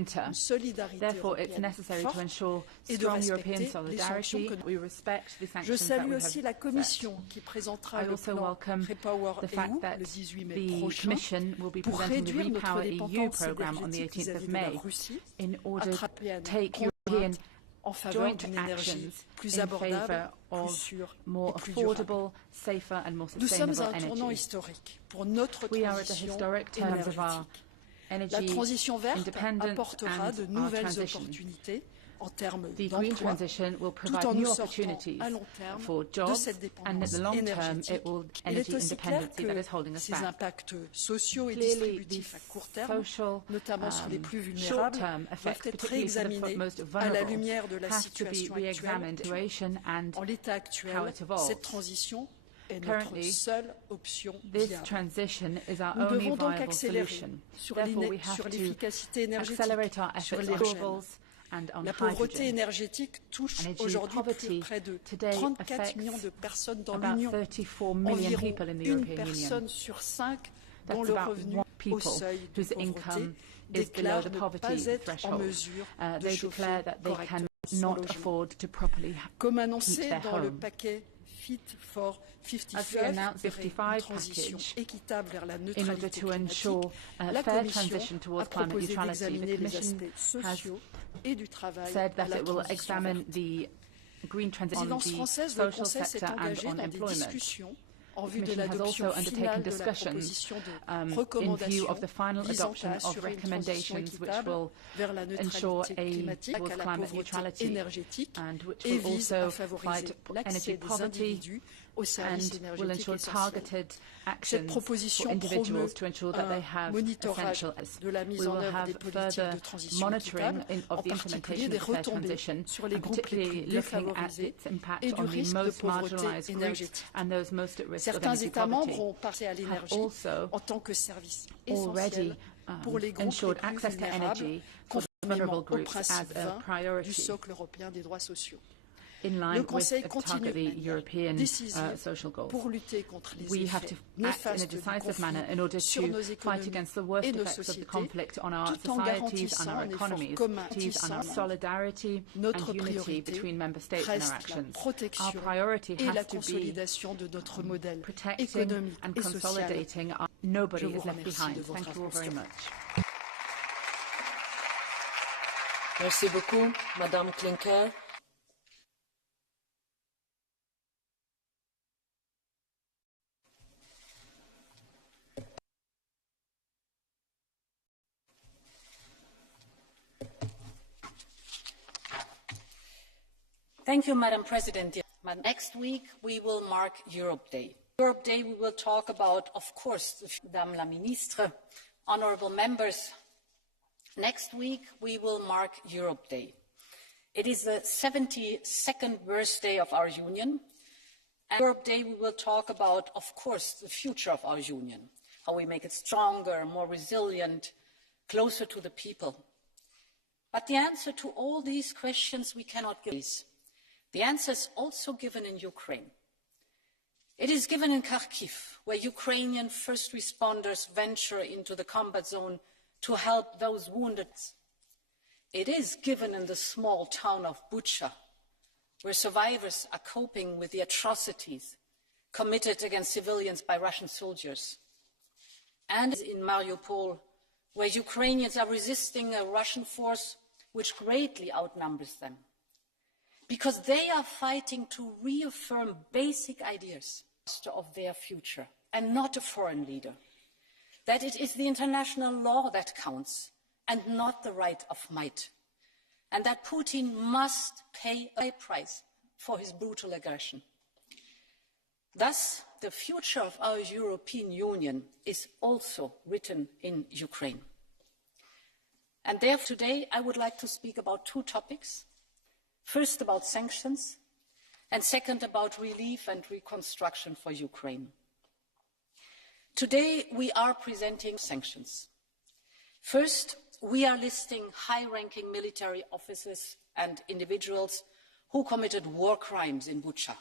winter. Therefore, it's necessary to ensure strong European solidarity. We respect the sanctions that we have set. I also welcome the fact that the Commission will be presenting the Repower EU programme on the 18th of May in order to take European joint actions in favour of more affordable, safer and more sustainable energy. We are at the historic terms of our energy independence and our transition. The green transition will provide new opportunities for jobs, and in the long term, it will energy independence that is holding us back. Clearly, the social short-term effects, particularly for the most vulnerable, have to be re-examined and how it evolves. Currently, this transition is our only viable solution. Therefore, we have to accelerate our efforts on renewables and on hydrogen. Energy poverty today affects about 34 million people in the European Union. That's about 1 people whose income is below the poverty threshold. They declare that they cannot afford to properly heat their home. As we announced the 55 package, in order to ensure a fair transition towards climate neutrality, the Commission has said that it will examine the green transition on the social sector and on employment. The Commission has also undertaken discussions in view of the final adoption of recommendations which will ensure towards climate neutrality and which will also fight energy poverty and will ensure targeted actions for individuals to ensure that they have essential. We will have further monitoring of the implementation of the fair transition, and particularly looking at its impact on the most marginalised groups and those most at risk of energy poverty. Have also already ensured access to energy for vulnerable groups as a priority, in line with target the European social goals. We have to act in a decisive manner in order to fight against the worst effects of the conflict on our societies and our economies, on our solidarity and unity between member states in our actions. Our priority has to be protecting and consolidating our nobody is left behind. Thank you all very much. Merci beaucoup, Madame Klinker. Thank you, Madam President. Next week, we will mark Europe Day. Europe Day, we will talk about, of course, Madame la Ministre, honourable members. Next week, we will mark Europe Day. It is the 72nd birthday of our Union. And Europe Day, we will talk about, of course, the future of our Union, how we make it stronger, more resilient, closer to the people. But the answer to all these questions we cannot give. The answer is also given in Ukraine. It is given in Kharkiv, where Ukrainian first responders venture into the combat zone to help those wounded. It is given in the small town of Bucha, where survivors are coping with the atrocities committed against civilians by Russian soldiers. And in Mariupol, where Ukrainians are resisting a Russian force which greatly outnumbers them, because they are fighting to reaffirm basic ideas of their future and not a foreign leader, that it is the international law that counts and not the right of might, and that Putin must pay a price for his brutal aggression. Thus, the future of our European Union is also written in Ukraine. And therefore, today, I would like to speak about two topics. First, about sanctions, and second, about relief and reconstruction for Ukraine. Today, we are presenting sanctions. First, we are listing high-ranking military officers and individuals who committed war crimes in Bucha,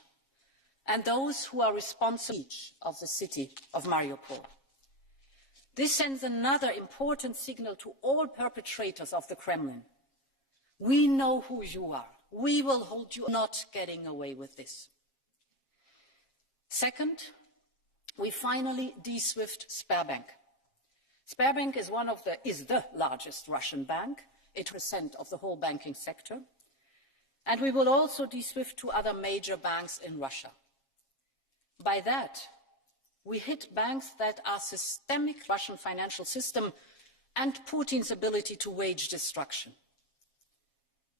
and those who are responsible for each of the city of Mariupol. This sends another important signal to all perpetrators of the Kremlin. We know who you are. We will hold you, not getting away with this. Second, we finally de-SWIFT Sberbank. Sberbank is the largest Russian bank, 8% of the whole banking sector. And we will also de-SWIFT two other major banks in Russia. By that, we hit banks that are systemic to the Russian financial system and Putin's ability to wage destruction.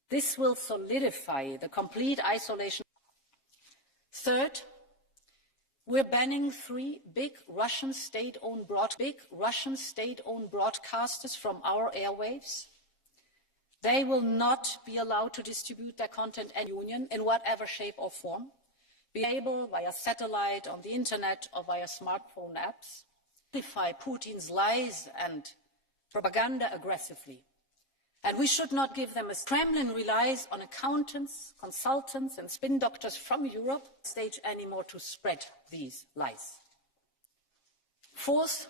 This will solidify the complete isolation. Third, we're banning 3 big Russian state-owned broadcasters from our airwaves. They will not be allowed to distribute their content in the Union in whatever shape or form, be able via satellite, on the internet, or via smartphone apps, amplify Putin's lies and propaganda aggressively. And we should not give them a Kremlin relies on accountants, consultants, and spin doctors from Europe stage anymore to spread these lies. Fourth,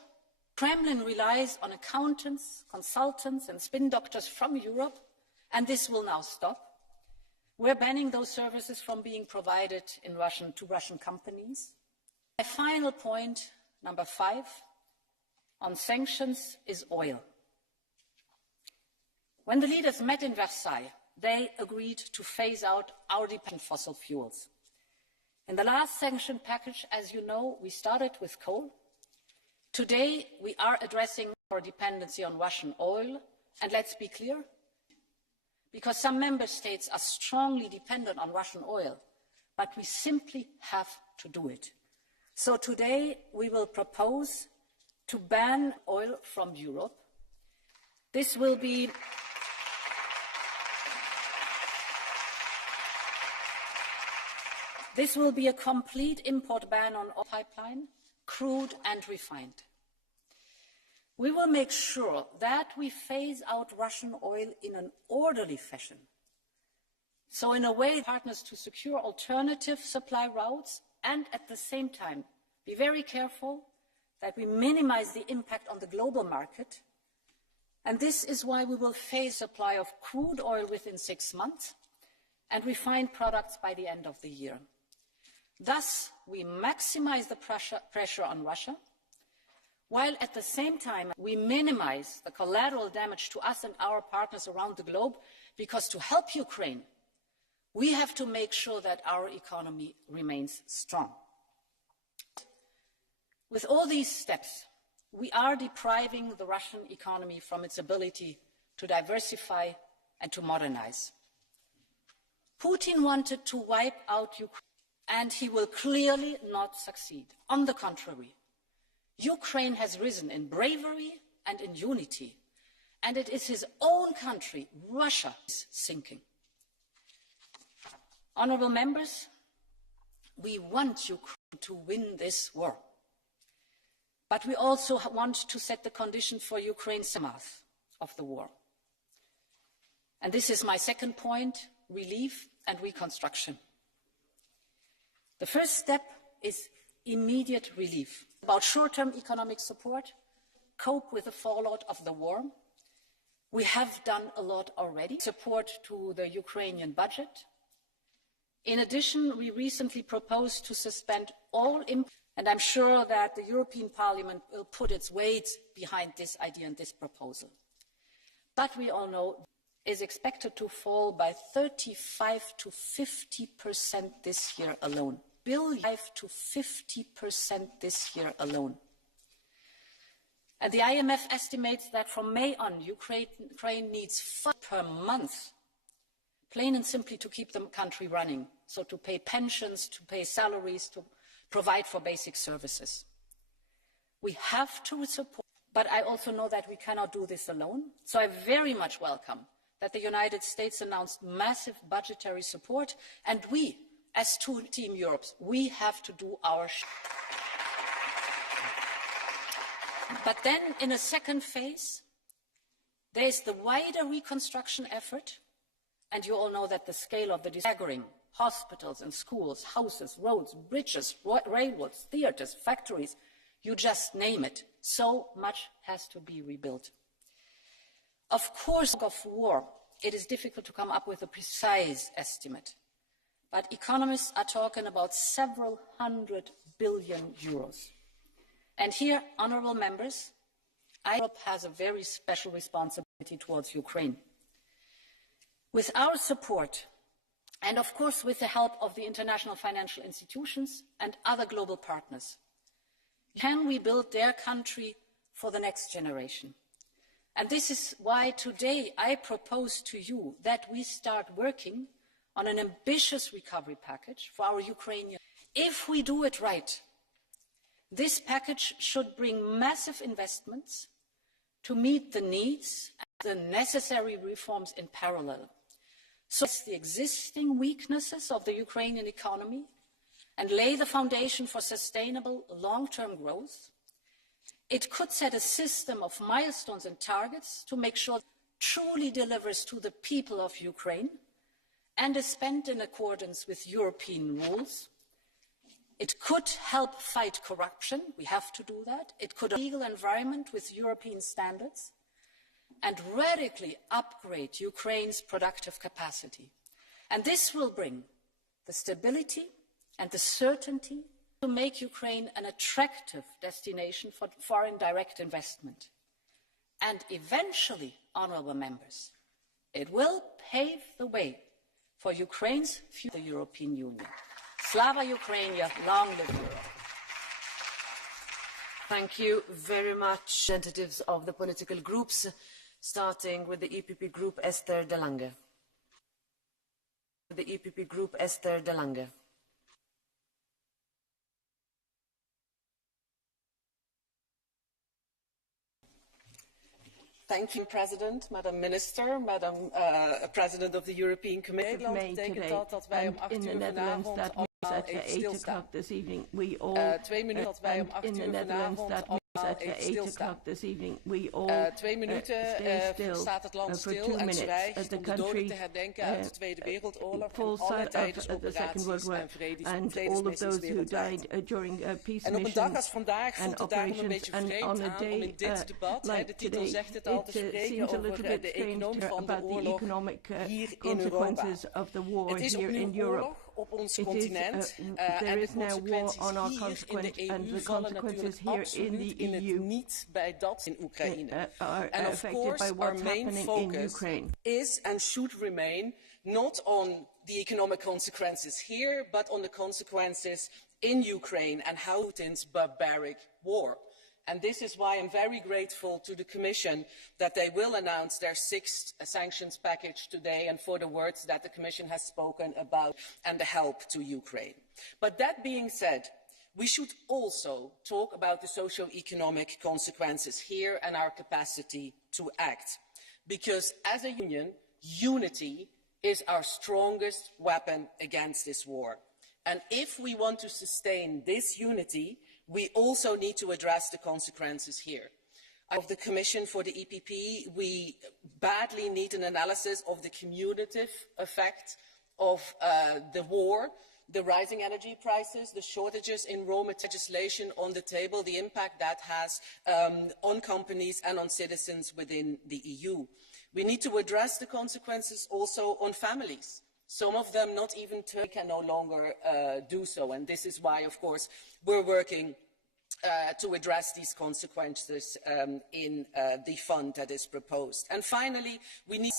Kremlin relies on accountants, consultants, and spin doctors from Europe, and this will now stop. We're banning those services from being provided in to Russian companies. My final point, number 5, on sanctions is oil. When the leaders met in Versailles, they agreed to phase out our dependence on fossil fuels. In the last sanction package, as you know, we started with coal. Today, we are addressing our dependency on Russian oil, and let's be clear, because some member states are strongly dependent on Russian oil, but we simply have to do it. So today, we will propose to ban oil from Europe. This will be a complete import ban on oil pipeline, crude and refined. We will make sure that we phase out Russian oil in an orderly fashion. So in a way, partners to secure alternative supply routes and at the same time be very careful that we minimize the impact on the global market. And this is why we will phase supply of crude oil within 6 months and refined products by the end of the year. Thus, we maximize the pressure on Russia, while at the same time we minimize the collateral damage to us and our partners around the globe, because to help Ukraine, we have to make sure that our economy remains strong. With all these steps, we are depriving the Russian economy from its ability to diversify and to modernize. Putin wanted to wipe out Ukraine, and he will clearly not succeed. On the contrary, Ukraine has risen in bravery and in unity, and it is his own country, Russia, is sinking. Honourable members, we want Ukraine to win this war, but we also want to set the condition for Ukraine's aftermath of the war. And this is my second point, relief and reconstruction. The first step is immediate relief. About short-term economic support, cope with the fallout of the war. We have done a lot already. Support to the Ukrainian budget. In addition, we recently proposed to suspend all imports, and I'm sure that the European Parliament will put its weight behind this idea and this proposal. But we all know is expected to fall by 35 to 50% this year alone. 5 to 50% this year alone. And the IMF estimates that from May on, Ukraine needs $5 per month, plain and simply to keep the country running, so to pay pensions, to pay salaries, to provide for basic services. We have to support, but I also know that we cannot do this alone, so I very much welcome that the United States announced massive budgetary support, and we, as Team Europe, we have to do our share. But then, in a second phase, there is the wider reconstruction effort, and you all know that the scale of the staggering hospitals and schools, houses, roads, bridges, railroads, theatres, factories, You just name it. So much has to be rebuilt. Of course, of war, it is difficult to come up with a precise estimate. But economists are talking about several hundred billion euros. And here, honourable members, Europe has a very special responsibility towards Ukraine. With our support, and of course with the help of the international financial institutions and other global partners, can we build their country for the next generation? And this is why today I propose to you that we start working on an ambitious recovery package for our Ukrainian. If we do it right, this package should bring massive investments to meet the needs and the necessary reforms in parallel. So address the existing weaknesses of the Ukrainian economy and lay the foundation for sustainable long-term growth. It could set a system of milestones and targets to make sure it truly delivers to the people of Ukraine and is spent in accordance with European rules. It could help fight corruption. We have to do that. It could legal environment with European standards and radically upgrade Ukraine's productive capacity. And this will bring the stability and the certainty to make Ukraine an attractive destination for foreign direct investment. And eventually, honourable members, it will pave the way for Ukraine's future in the European Union. Slava Ukraine, long live Europe. Thank you very much, representatives of the political groups, starting with the EPP Group, Esther de Lange. The EPP Group, Esther de Lange. Thank you, President, Madam Minister, Madam President of the European Commission. Nederland betekent dat wij om 8 uur vanavond allemaal even stilstaan. 2 minuten dat wij om 8 uur vanavond allemaal even stilstaan. 2 minuten staat het land stil en zwijgt om de doden te herdenken uit de Tweede Wereldoorlog en alle tijdens operaties en vredesmissies wereldwijd. En op een dag als vandaag voelt het daarom een beetje vreemd aan om in dit debat, de titel zegt het al, te spreken over de economie van de oorlog hier in Europa. Het is opnieuw oorlog op ons continent en de consequenties hier in de EU vallen natuurlijk absoluut in het niet bij dat in Oekraïne. And of course our main focus is and should remain not on the economic consequences here, but on the consequences in Ukraine and how Putin's barbaric war. And this is why I'm very grateful to the Commission that they will announce their 6th sanctions package today and for the words that the Commission has spoken about and the help to Ukraine. But that being said, we should also talk about the socio-economic consequences here and our capacity to act. Because as a union, unity is our strongest weapon against this war. And if we want to sustain this unity, we also need to address the consequences here. Of the Commission for the EPP, we badly need an analysis of the cumulative effect of the war, the rising energy prices, the shortages in raw material, legislation on the table, the impact that has on companies and on citizens within the EU. We need to address the consequences also on families. Some of them not even can no longer do so, and this is why, of course, we're working to address these consequences in the fund that is proposed. And finally, we need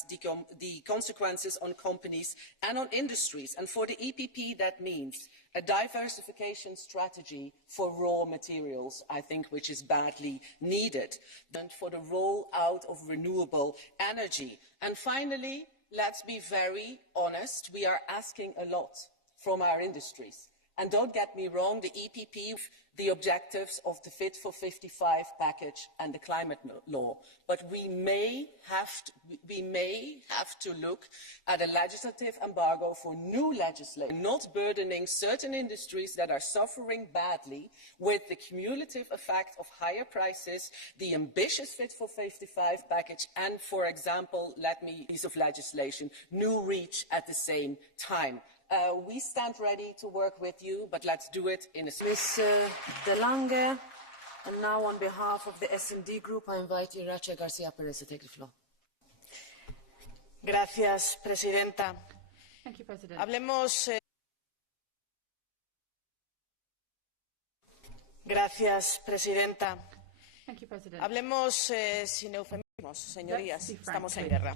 the consequences on companies and on industries. And for the EPP, that means a diversification strategy for raw materials, I think, which is badly needed, and for the rollout of renewable energy. And finally, let's be very honest, we are asking a lot from our industries. And don't get me wrong, the EPP, the objectives of the Fit for 55 package and the climate law. But we may have to look at a legislative embargo for new legislation, not burdening certain industries that are suffering badly with the cumulative effect of higher prices, the ambitious Fit for 55 package, and, for example, piece of legislation, new REACH at the same time. We stand ready to work with you, but let's do it in a... Ms. de Lange, And now, on behalf of the S&D Group, I invite Irache García Pérez to take the floor. Gracias, presidenta. Thank you, President. Hablemos. Gracias, presidenta. Thank you, President. Hablemos sin eufemismos, señorías. Estamos en guerra.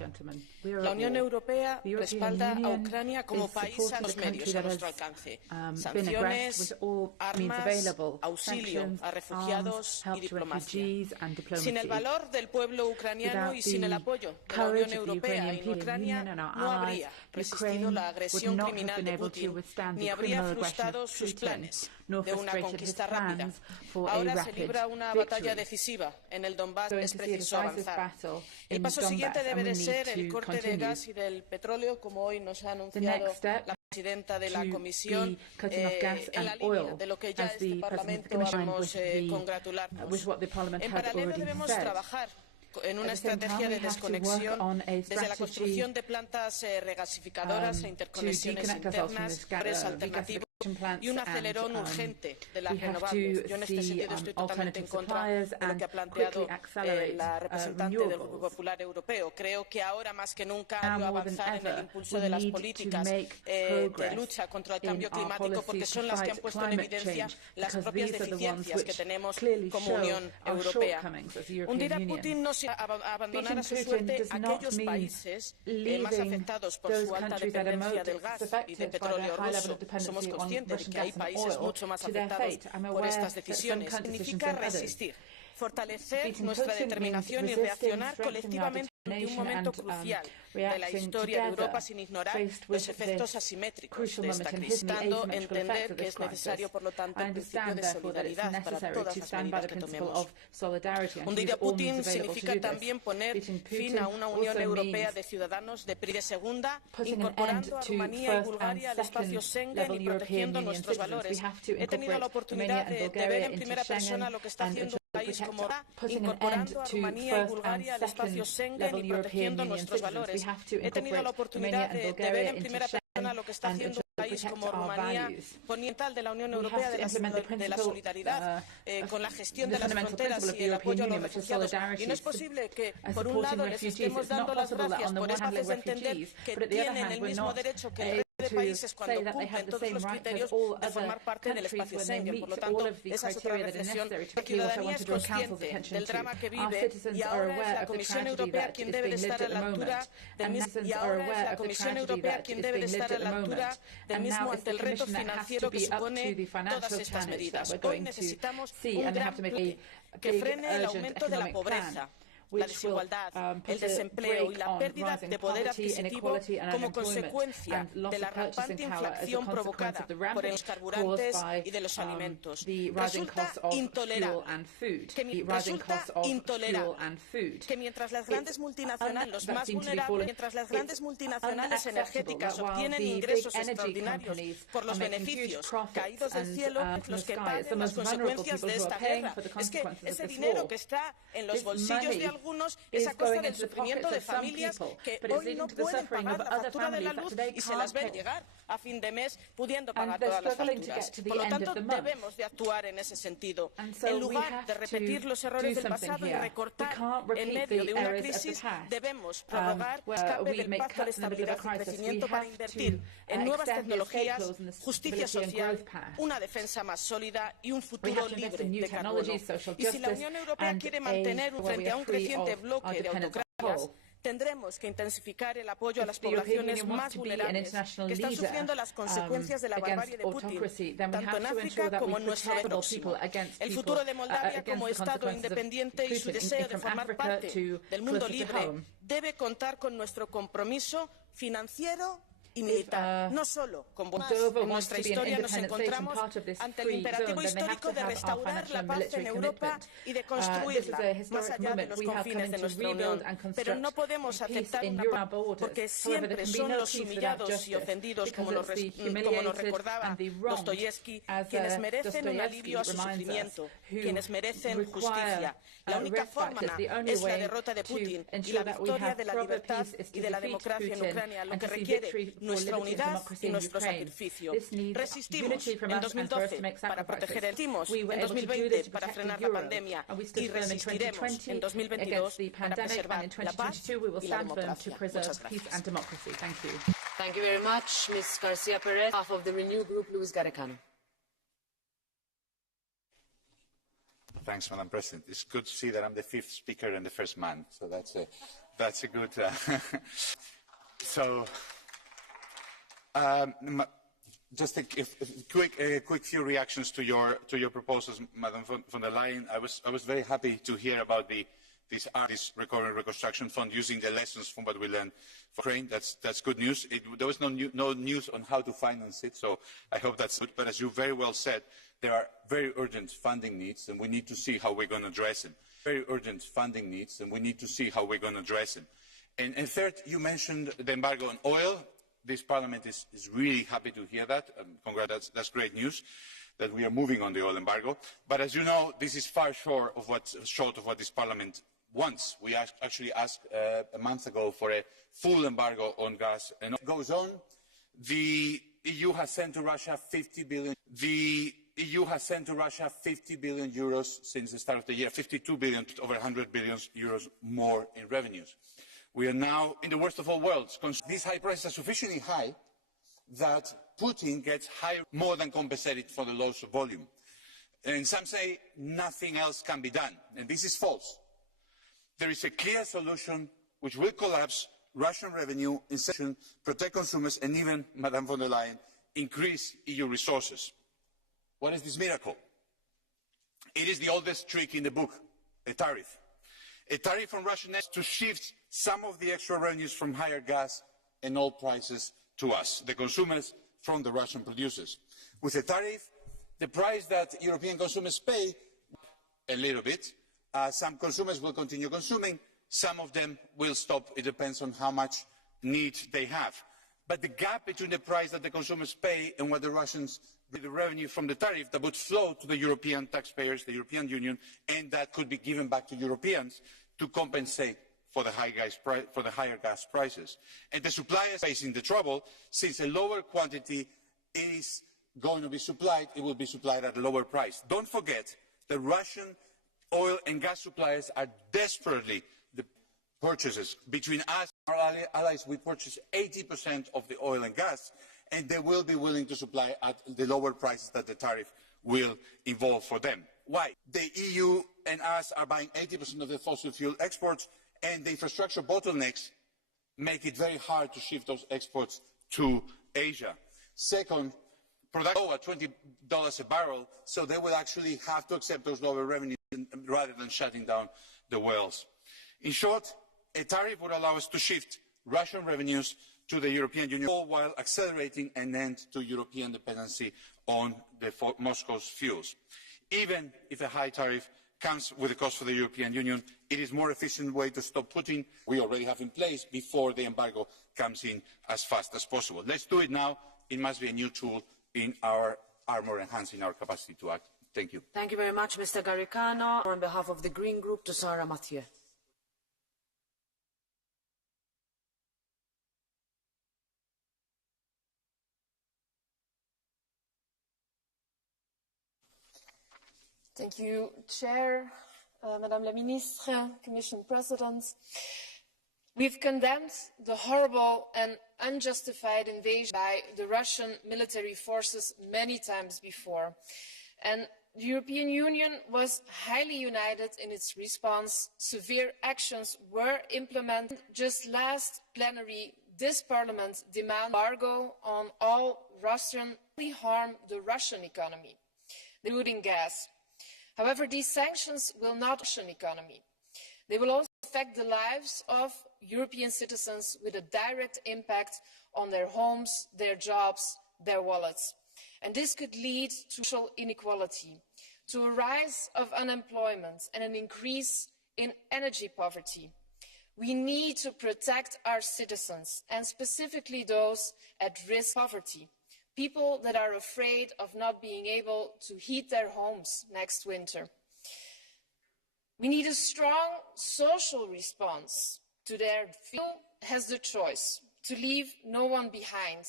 La Unión Europea respalda a Ucrania como país a los medios a nuestro alcance. Sanciones, armas, auxilio a refugiados y diplomacia. Sin el valor del pueblo ucraniano y sin el apoyo de la Unión Europea en Ucrania, no habría resistido la agresión criminal de Putin, ni habría frustrado sus planes de una conquista rápida. Ahora se libra una batalla decisiva en el Donbass, es preciso avanzar. El paso siguiente debe de ser el corte del gas y del petróleo, como hoy nos ha anunciado la presidenta de la Comisión, en la línea de lo que ya este Parlamento debemos congratularnos. En paralelo debemos trabajar en una estrategia de desconexión desde la construcción de plantas regasificadoras e interconexiones internas, alternativas y un acelerón urgente de las renovables. Yo en este sentido estoy totalmente en contra de lo que ha planteado la representante del Grupo Popular Europeo. Creo que ahora más que nunca ha de avanzar en el impulso de las políticas de lucha contra el cambio climático, porque son las que han puesto en evidencia las propias deficiencias que tenemos como Unión Europea. Hundir a Putin no se abandonar a su suerte a aquellos países más afectados por su alta dependencia del gas y del petróleo ruso. Somos conscientes de que hay países mucho más afectados por estas decisiones. Significa resistir, fortalecer nuestra determinación y reaccionar colectivamente ante un momento crucial de la historia de Europa sin ignorar los efectos asimétricos de esta crisis, dando a entender que es necesario, por lo tanto, el principio de solidaridad para todas las medidas que tomemos. Hundir a Putin significa también poner fin a una Unión Europea de ciudadanos de primera y segunda, incorporando a Rumanía y Bulgaria al espacio Schengen y protegiendo nuestros valores. He tenido la oportunidad de ver en primera persona lo que está haciendo un país como incorporando a Rumanía y Bulgaria al espacio Schengen y protegiendo nuestros valores. He tenido la oportunidad de ver en primera persona lo que está haciendo un país como Rumanía, poniente de la Unión Europea de la solidaridad, con la gestión de las fronteras y el apoyo a los refugiados. Y no es posible que, por un lado, les estemos dando las gracias por hacerles entender que tienen el mismo derecho que el resto de países cuando cumplen todos los criterios de formar parte del espacio Schengen. Por lo tanto, esa es otra reflexión. La ciudadanía es consciente del drama que vive y ahora es la Comisión Europea quien debe de estar a la altura del mismo ante el reto financiero que supone todas estas medidas. Hoy necesitamos un gran plan que frene el aumento de la pobreza, la desigualdad, el desempleo y la pérdida de poder adquisitivo como consecuencia de la rampante inflación provocada por los carburantes y de los alimentos. Resulta intolerable que mientras las grandes multinacionales, los más vulnerables, mientras las grandes multinacionales energéticas obtienen ingresos extraordinarios por los beneficios caídos del cielo, los que paguen las consecuencias de esta guerra. Es que ese dinero que está en los bolsillos de algunos es a costa del sufrimiento de familias que hoy no pueden pagar la factura de la luz y se las ven llegar a fin de mes pudiendo pagar todas las facturas. Por lo tanto, debemos de actuar en ese sentido. En lugar de repetir los errores del pasado y recortar en medio de una crisis, debemos prorrogar el escape del Pacto de Estabilidad y Crecimiento para invertir en nuevas tecnologías, justicia social, una defensa más sólida y un futuro libre de carbono. Y si la Unión Europea quiere mantener frente a un creciente bloque de autocracias, tendremos que intensificar el apoyo a las poblaciones más vulnerables que están sufriendo las consecuencias de la barbarie de Putin, tanto en África como en nuestro próximo. El futuro de Moldavia como Estado independiente y su deseo de formar parte del mundo libre debe contar con nuestro compromiso financiero y militar. No solo con en nuestra historia nos encontramos ante el imperativo histórico de restaurar la paz en Europa y de construirla más allá de los confines de nuestra Unión. Pero no podemos aceptar una paz porque siempre son los humillados y ofendidos, como nos recordaba Dostoyevsky, quienes merecen un alivio a su sufrimiento, quienes merecen justicia. La única forma es la derrota de Putin y la victoria de la libertad y de la democracia en Ucrania, lo que requiere nuestra unidad y nuestro sacrificio. Resistimos en 2012 para proteger el timos, en 2020 para frenar la pandemia y resistiremos en 2022 para preservar la paz y la democracia. Muchas gracias. Thank you very much, Ms. Garcia Perez. On behalf of the Renew Group, Luis Garicano. Thanks, Madam President. It's good to see that I'm the fifth speaker and the first man, so that's a good. Just a quick few reactions to your proposals, Madam von der Leyen. I was very happy to hear about this Recovery and Reconstruction Fund using the lessons from what we learned from Ukraine. That's good news. There was no news on how to finance it, so I hope that's good. But as you very well said, there are very urgent funding needs, and we need to see how we're going to address them. Very urgent funding needs, and we need to see how we're going to address them. And third, you mentioned the embargo on oil. This Parliament is really happy to hear that. Congrats, that's great news that we are moving on the oil embargo. But as you know, this is far short of what this Parliament wants. We actually asked a month ago for a full embargo on gas. And it goes on. The EU has sent to Russia 50 billion. The EU has sent to Russia 50 billion euros since the start of the year, 52 billion, over 100 billion euros more in revenues. We are now in the worst of all worlds. These high prices are sufficiently high that Putin gets more than compensated for the loss of volume. And some say nothing else can be done, and this is false. There is a clear solution which will collapse Russian revenue, protect consumers, and even, Madame von der Leyen, increase EU resources. What is this miracle? It is the oldest trick in the book, a tariff. A tariff on Russian nets to shift some of the extra revenues from higher gas and oil prices to us, the consumers, from the Russian producers. With a tariff, the price that European consumers pay a little bit. Some consumers will continue consuming, some of them will stop. It depends on how much need they have. But the gap between the price that the consumers pay and what the Russians, the revenue from the tariff that would flow to the European taxpayers, the European Union, and that could be given back to Europeans to compensate for the higher gas prices. And the suppliers facing the trouble, since a lower quantity is going to be supplied, it will be supplied at a lower price. Don't forget that Russian oil and gas suppliers are desperately the purchasers. Between us and our allies, we purchase 80% of the oil and gas, and they will be willing to supply at the lower prices that the tariff will involve for them. Why? The EU and us are buying 80% of the fossil fuel exports, and the infrastructure bottlenecks make it very hard to shift those exports to Asia. Second, production at $20 a barrel, so they will actually have to accept those lower revenues rather than shutting down the wells. In short, a tariff would allow us to shift Russian revenues to the European Union, all while accelerating an end to European dependency on Moscow's fuels. Even if a high tariff comes with a cost for the European Union, it is a more efficient way to stop Putin. We already have in place before the embargo comes in as fast as possible. Let's do it now. It must be a new tool in our armour, enhancing our capacity to act. Thank you. Thank you very much, Mr. Garicano. On behalf of the Green Group, to Sarah Mathieu. Thank you, Chair, Madame la Ministre, Commission President. We've condemned the horrible and unjustified invasion by the Russian military forces many times before. And the European Union was highly united in its response. Severe actions were implemented. Just last plenary, this Parliament demanded embargo on all Russian, harm the Russian economy, including gas. However, these sanctions will not harm the Russian economy. They will also affect the lives of European citizens with a direct impact on their homes, their jobs, their wallets. And this could lead to social inequality, to a rise of unemployment and an increase in energy poverty. We need to protect our citizens, and specifically those at risk of poverty, people that are afraid of not being able to heat their homes next winter. We need a strong social response to their field has the choice to leave no one behind,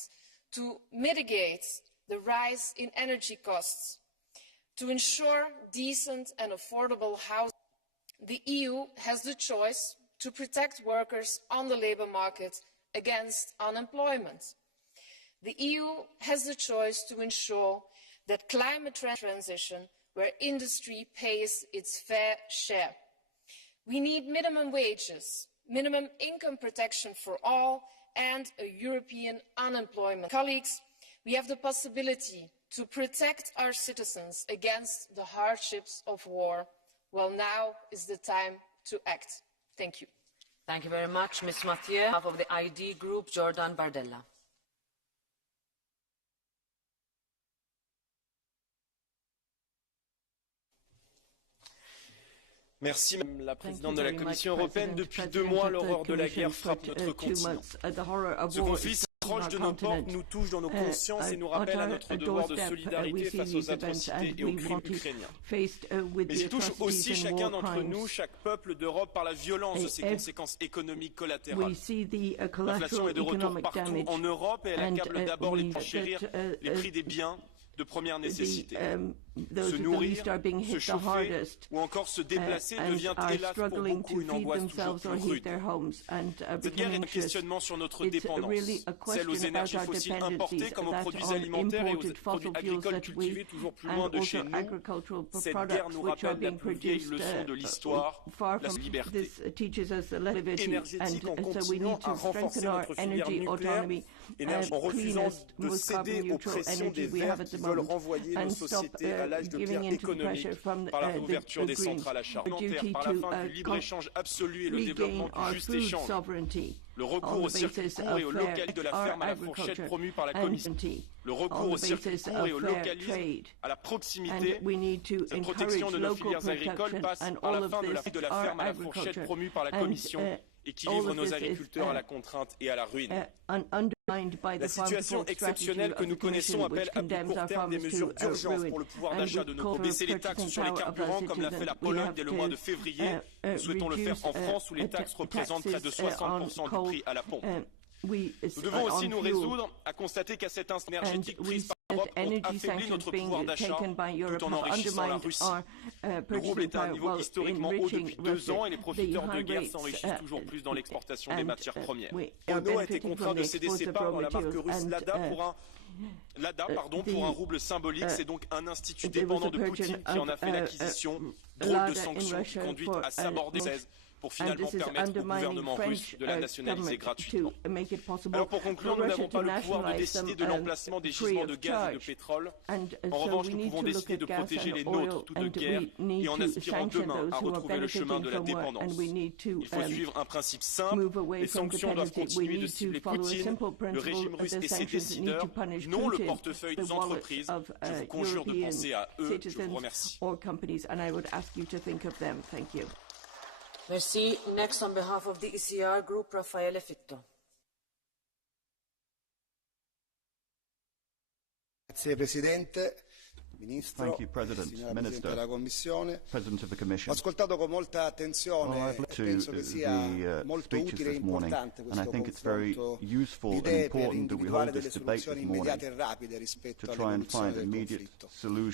to mitigate the rise in energy costs, to ensure decent and affordable housing. The EU has the choice to protect workers on the labour market against unemployment. The EU has the choice to ensure that climate transition, where industry pays its fair share. We need minimum wages, minimum income protection for all, and a European unemployment. Colleagues, we have the possibility to protect our citizens against the hardships of war. Well, now is the time to act. Thank you. Thank you very much, Ms. Mathieu. On behalf of the ID Group, Jordan Bardella. Merci, Madame la Présidente de la Commission européenne. Depuis 2 mois, l'horreur de la guerre frappe notre continent. Ce conflit si proche de nos portes nous touche dans nos consciences et nous rappelle à notre devoir de solidarité face aux atrocités et aux crimes ukrainiens. Mais il touche aussi chacun d'entre nous, chaque peuple d'Europe, par la violence de ses conséquences économiques collatérales. L'inflation est de retour partout en Europe et elle accable d'abord les plus chérir les prix des biens de première nécessité. Se nourrir, se chauffer ou encore se déplacer devient hélas pour beaucoup une angoisse toujours plus rude. Cette guerre est un questionnement sur notre dépendance, celle aux énergies fossiles importées comme aux produits alimentaires et aux produits agricoles cultivés toujours plus loin de chez nous. Cette guerre nous rappelle la plus vieille leçon de l'histoire, la liberté. Énergétique en continuant à renforcer notre filière nucléaire, en refusant de céder aux pressions des Verts qui veulent renvoyer nos sociétés à l'âge de pierre économique par la réouverture des centrales à charbon, par la fin du libre-échange absolu et le développement du juste échange. Le recours au circuit court et au localisme de la ferme à la fourchette promu par la Commission. Le recours au circuit court et au localisme à la proximité. Cette protection de nos filières agricoles passe par la fin de la ferme à la fourchette promue par la Commission et qui livre nos agriculteurs à la contrainte et à la ruine. La situation exceptionnelle que nous connaissons appelle à plus court terme des mesures d'urgence pour le pouvoir d'achat de nos baisser les taxes sur les carburants comme l'a fait la Pologne dès le mois de février. Nous souhaitons le faire en France où les taxes représentent près de 60% du prix à la pompe. Nous devons aussi nous résoudre à constater qu'à cet instant énergétique prise par l'Europe ont affaibli notre pouvoir d'achat tout en enrichissant la Russie. Le rouble est à un niveau historiquement haut depuis 2 ans et les profiteurs de guerre s'enrichissent toujours plus dans l'exportation des matières premières. Renault a été contraint de céder ses parts dans la marque russe Lada pour un rouble symbolique. C'est donc un institut dépendant de Poutine qui en a fait l'acquisition. Drôle de sanctions qui conduit à s'aborder pour finalement permettre au gouvernement russe de la nationaliser gratuitement. Alors pour conclure, nous n'avons pas le pouvoir de décider de l'emplacement des gisements de gaz et de pétrole. En revanche, nous pouvons décider de protéger les nôtres tout de guerre et en aspirant demain à retrouver le chemin de la dépendance. Il faut suivre un principe simple, les sanctions doivent continuer de cibler Poutine, le régime russe et ses décideurs, non le portefeuille des entreprises. Je vous conjure de penser à eux. Je vous remercie. Merci. Next, on behalf of the ECR Group, Raffaele Fitto. Grazie Presidente, Ministro, signora Presidente della Commissione. Ho ascoltato con molta attenzione e penso che sia molto utile e importante questo confronto di idee per individuare delle soluzioni immediate e rapide rispetto all'evoluzione del conflitto.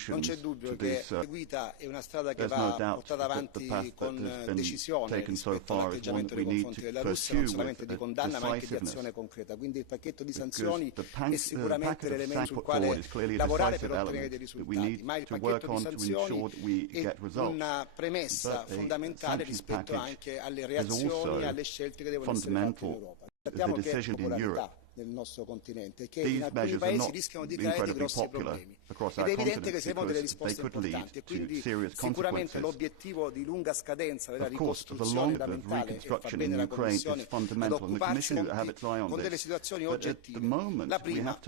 Non c'è dubbio che la guida è una strada che va portata avanti con decisione rispetto all'atteggiamento nei confronti della Russia, non solamente di condanna ma anche di azione concreta. Quindi il pacchetto di sanzioni è sicuramente l'elemento sul quale lavorare per ottenere dei risultati. Ma il pacchetto di sanzioni è una premessa fondamentale rispetto anche alle reazioni e alle scelte che devono essere fatte in Europa. Sappiamo che è popolarità nel nostro continente e che in alcuni paesi rischiano di creare dei grossi problemi. Ed è evidente che servono delle risposte importanti e quindi sicuramente l'obiettivo di lunga scadenza della ricostruzione è fondamentale e fa bene la Commissione ad occuparsene con delle situazioni oggettive. La prima,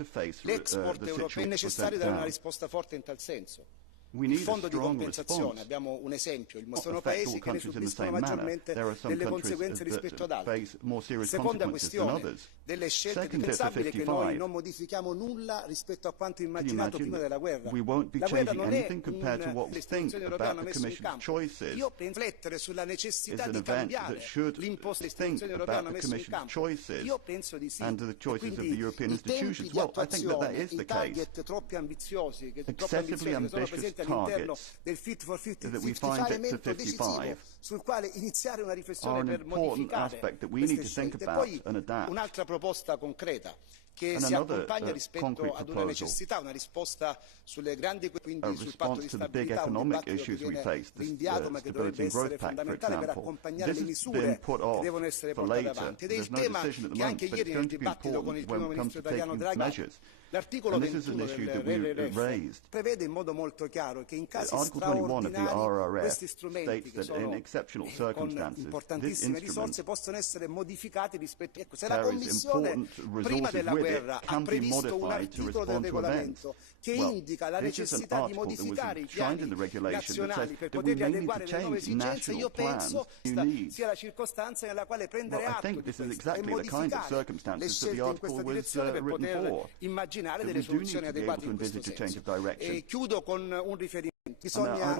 l'export europeo. È necessario dare una risposta forte in tal senso. il fondo di compensazione, abbiamo un esempio, sono paesi che ne subiscono maggiormente delle conseguenze rispetto ad altri. Seconda questione, delle scelte, è pensabile che noi non modifichiamo nulla rispetto a quanto immaginato prima della guerra. La guerra non è le istituzioni europee hanno messo in campo. Io penso riflettere sulla necessità di cambiare l'imposta che le istituzioni europee hanno messo in campo. Io penso di sì. Quindi i tempi di attuazione, i target troppo ambiziosi che sono presenti all'interno del Fit for 55 fa elemento decisivo sul quale iniziare una riflessione per modificare queste scelte. E poi un'altra proposta concreta che si accompagna rispetto ad una necessità, una risposta sulle grandi, quindi sul patto di stabilità, un dibattito che viene rinviato ma che dovrebbe essere fondamentale per accompagnare le misure che devono essere portate avanti. Ed è il tema che anche ieri nel dibattito con il primo ministro italiano Draghi, l'articolo 21 del RRF prevede in modo molto chiaro che in casi straordinari questi strumenti che sono con importantissime risorse possono essere modificati rispetto a... Se la Commissione prima della guerra ha previsto un articolo del regolamento che indica la necessità di modificare i piani nazionali per poterli adeguare alle nuove esigenze, io penso sia la circostanza nella quale prendere atto di questo e modificare le scelte in questa direzione per poter immaginare delle soluzioni adeguate in questo senso. E chiudo con un riferimento. Bisogna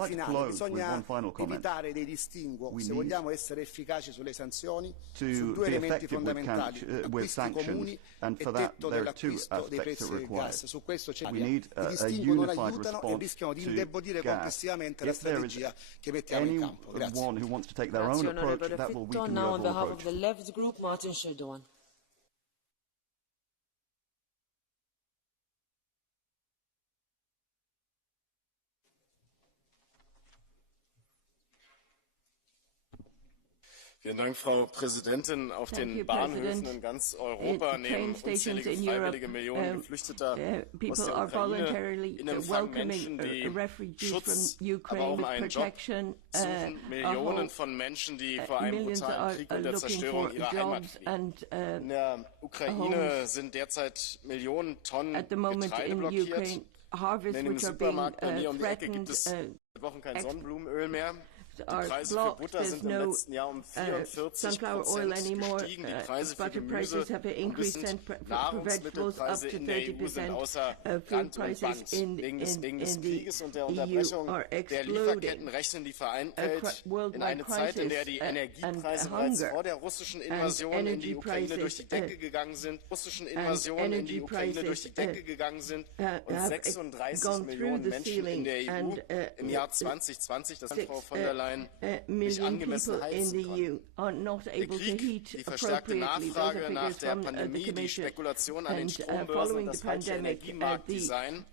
evitare dei distinguo se vogliamo essere efficaci sulle sanzioni su due elementi fondamentali: acquisti comuni e tetto dell'acquisto dei prezzi del gas. Su questo c'è i distinguo non aiutano e rischiano di indebolire complessivamente la strategia che mettiamo in campo. Grazie. Vielen Dank, Frau Präsidentin. Auf den Bahnhöfen in ganz Europa nehmen unzählige freiwillige Millionen Geflüchteter aus der Ukraine in Empfang Menschen, die Schutz, aber auch einen Job suchen. Millionen von Menschen, die vor einem brutalen Krieg und der Zerstörung ihrer Heimat fliehen. In der Ukraine sind derzeit Millionen Tonnen Getreide blockiert. In dem Supermarkt bei mir um die Ecke gibt es seit Wochen kein Sonnenblumenöl mehr. Die Preise für Butter sind im letzten Jahr um 44% gestiegen. Die Preise für Gemüse und Nahrungsmittelpreise in der EU sind außer Rand und Band. Wegen des Krieges und der Unterbrechung der Lieferketten rechnen die Vereinten Welt in eine Zeit, in der die Energiepreise bereits vor der russischen Invasion in die Ukraine durch die Decke gegangen sind. Und 36 Millionen Menschen in der EU im Jahr 2020, das hat Frau von der Leyen nicht angemessen heizen konnten. Der Krieg, die verstärkte Nachfrage nach der Pandemie, die Spekulation an den Strombörsen und das falsche Energiemarktdesign.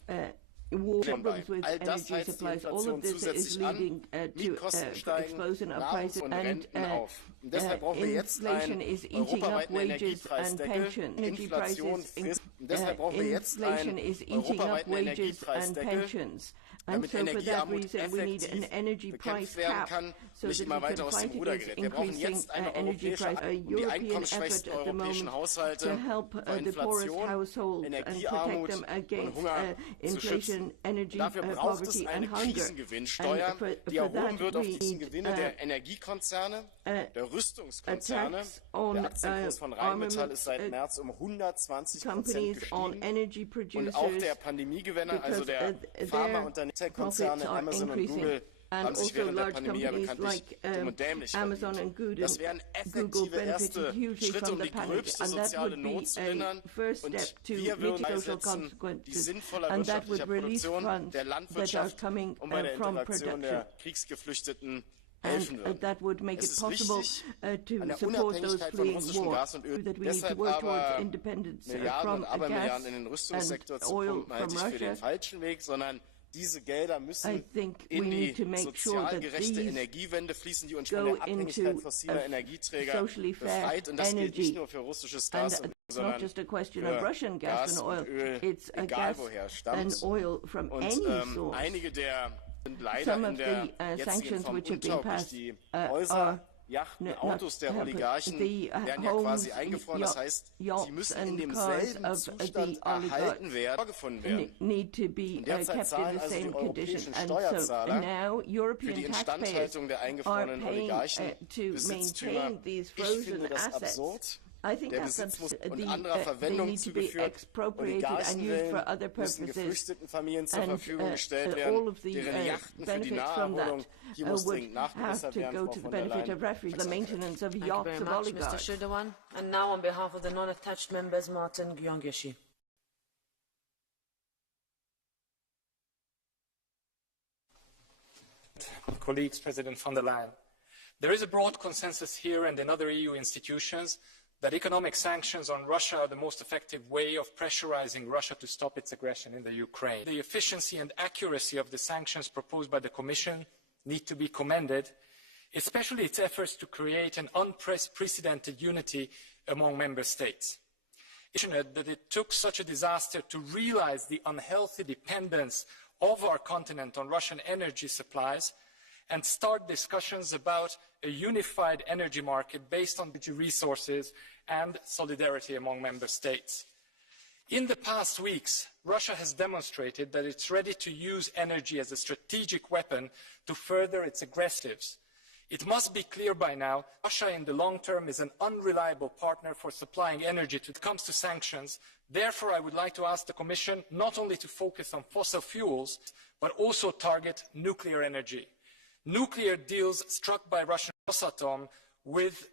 All das heizt die Inflation zusätzlich an, Mietkosten steigen, Nahrungs- und Renten auf. Und deshalb brauchen wir jetzt einen europaweiten Energiepreisdeckel. Inflation frisst. Und deshalb brauchen wir jetzt einen europaweiten Energiepreisdeckel, damit Energiearmut effektiv bekämpft werden kann, nicht immer weiter aus dem Ruder gerät. Wir brauchen jetzt eine europäische Antwort, um die einkommensschwächsten europäischen Haushalte vor Inflation, Energiearmut und Hunger zu schützen. Dafür braucht es eine Krisengewinnsteuer, die erhoben wird auf die Gewinne der Energiekonzerne, der Rüstungskonzerne. Der Aktienkurs von Rheinmetall ist seit März um 120% gestiegen. Und auch der Pandemiegewinner, also der Pharmaunternehmen, Tech-Konzerne, Amazon und Google, haben sich während der Pandemie ja bekanntlich dumm und dämlich verdient. Das wären effektive erste Schritte, um die gröbste soziale Not zu lindern. Und wir würden einsetzen, die sinnvoller wirtschaftlicher Produktion der Landwirtschaft, um bei der Integration der Kriegsgeflüchteten helfen würden. Es ist wichtig, an der Unabhängigkeit von russischem Gas und Öl, deshalb aber Milliarden und Abermilliarden in den Rüstungssektor zu pumpen, halte ich für den falschen Weg, sondern diese Gelder müssen in die sozial gerechte Energiewende fließen, die uns von der Abhängigkeit fossiler Energieträger befreit. Und das gilt nicht nur für russisches Gas und Öl, sondern für Gas und Öl, egal woher es stammt. Und einige der sind leider in der jetzigen Form untauglich. Die Häuser Yachten, Autos der Oligarchen werden ja quasi eingefroren. Das heißt, sie müssen in demselben Zustand erhalten werden, gefunden werden. Und derzeit zahlen also die europäischen Steuerzahler für die Instandhaltung der eingefrorenen Oligarchen Besitztümer. Ich finde das absurd. Der Besitz muss und anderer Verwendung zugeführt. Oligarchenwillen müssen geflüchteten Familien zur Verfügung gestellt werden, deren Yachten für die Naherholung hier muss dringend nachgebessert werden, Frau von der Leyen. Thank you very much, Mr. Shirdewan. And now on behalf of the non-attached members, Martin Gyongyeshi. Colleagues, President von der Leyen, there is a broad consensus here and in other EU institutions that economic sanctions on Russia are the most effective way of pressurizing Russia to stop its aggression in the Ukraine. The efficiency and accuracy of the sanctions proposed by the Commission need to be commended, especially its efforts to create an unprecedented unity among member states. It's fortunate that it took such a disaster to realize the unhealthy dependence of our continent on Russian energy supplies and start discussions about a unified energy market based on energy resources and solidarity among member states. In the past weeks, Russia has demonstrated that it's ready to use energy as a strategic weapon to further its aggressives. It must be clear by now, Russia in the long term is an unreliable partner for supplying energy when it comes to sanctions. Therefore, I would like to ask the Commission not only to focus on fossil fuels, but also target nuclear energy. Nuclear deals struck by Russian Rosatom with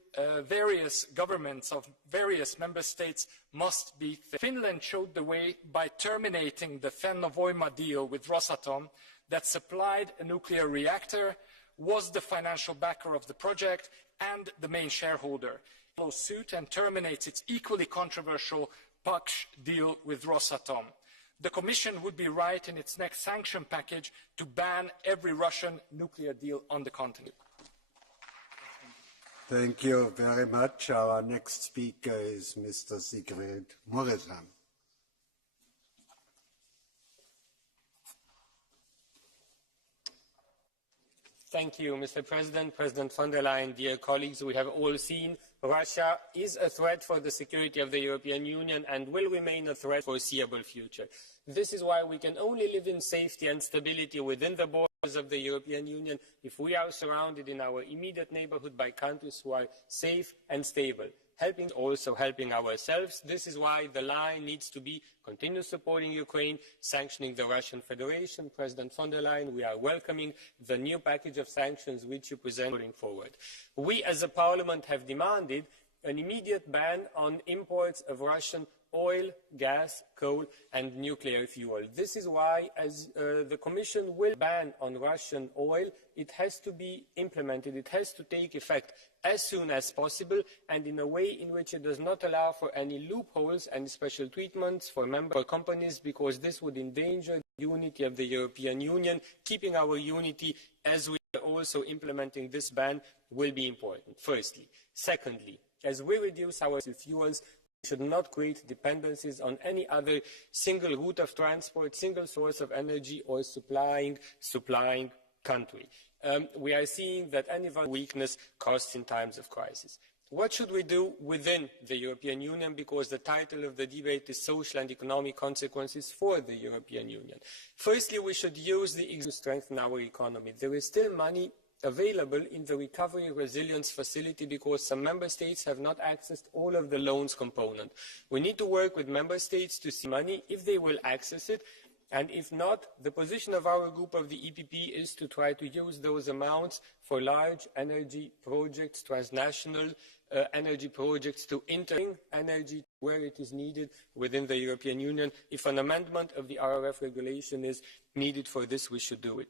various governments of various member states must be. Finland showed the way by terminating the Fennovoima deal with Rosatom that supplied a nuclear reactor, was the financial backer of the project and the main shareholder. Follows suit and terminates its equally controversial Paksh deal with Rosatom. The Commission would be right in its next sanction package to ban every Russian nuclear deal on the continent. Thank you very much. Our next speaker is Mr. Sigrid Muresan. Thank you, Mr. President, President von der Leyen, dear colleagues. We have all seen Russia is a threat for the security of the European Union and will remain a threat for the foreseeable future. This is why we can only live in safety and stability within the borders of the European Union if we are surrounded in our immediate neighborhood by countries who are safe and stable, also helping ourselves. This is why the line needs to be continue supporting Ukraine, sanctioning the Russian Federation. President von der Leyen, we are welcoming the new package of sanctions which you present going forward. We as a parliament have demanded an immediate ban on imports of Russian oil, gas, coal and nuclear fuel. This is why, as the Commission will ban on Russian oil, it has to be implemented, it has to take effect as soon as possible and in a way in which it does not allow for any loopholes and special treatments for member companies, because this would endanger the unity of the European Union. Keeping our unity as we are also implementing this ban will be important, firstly. Secondly, as we reduce our fuels, we should not create dependencies on any other single route of transport, single source of energy or supplying country. We are seeing that any weakness costs in times of crisis. What should we do within the European Union? Because the title of the debate is Social and Economic Consequences for the European Union. Firstly, we should use the to strengthen our economy. There is still money available in the Recovery and Resilience Facility because some member states have not accessed all of the loans component. We need to work with member states to see money if they will access it, and if not, the position of our group of the EPP is to try to use those amounts for large energy projects, transnational energy projects, to enter energy where it is needed within the European Union. If an amendment of the RRF regulation is needed for this, we should do it.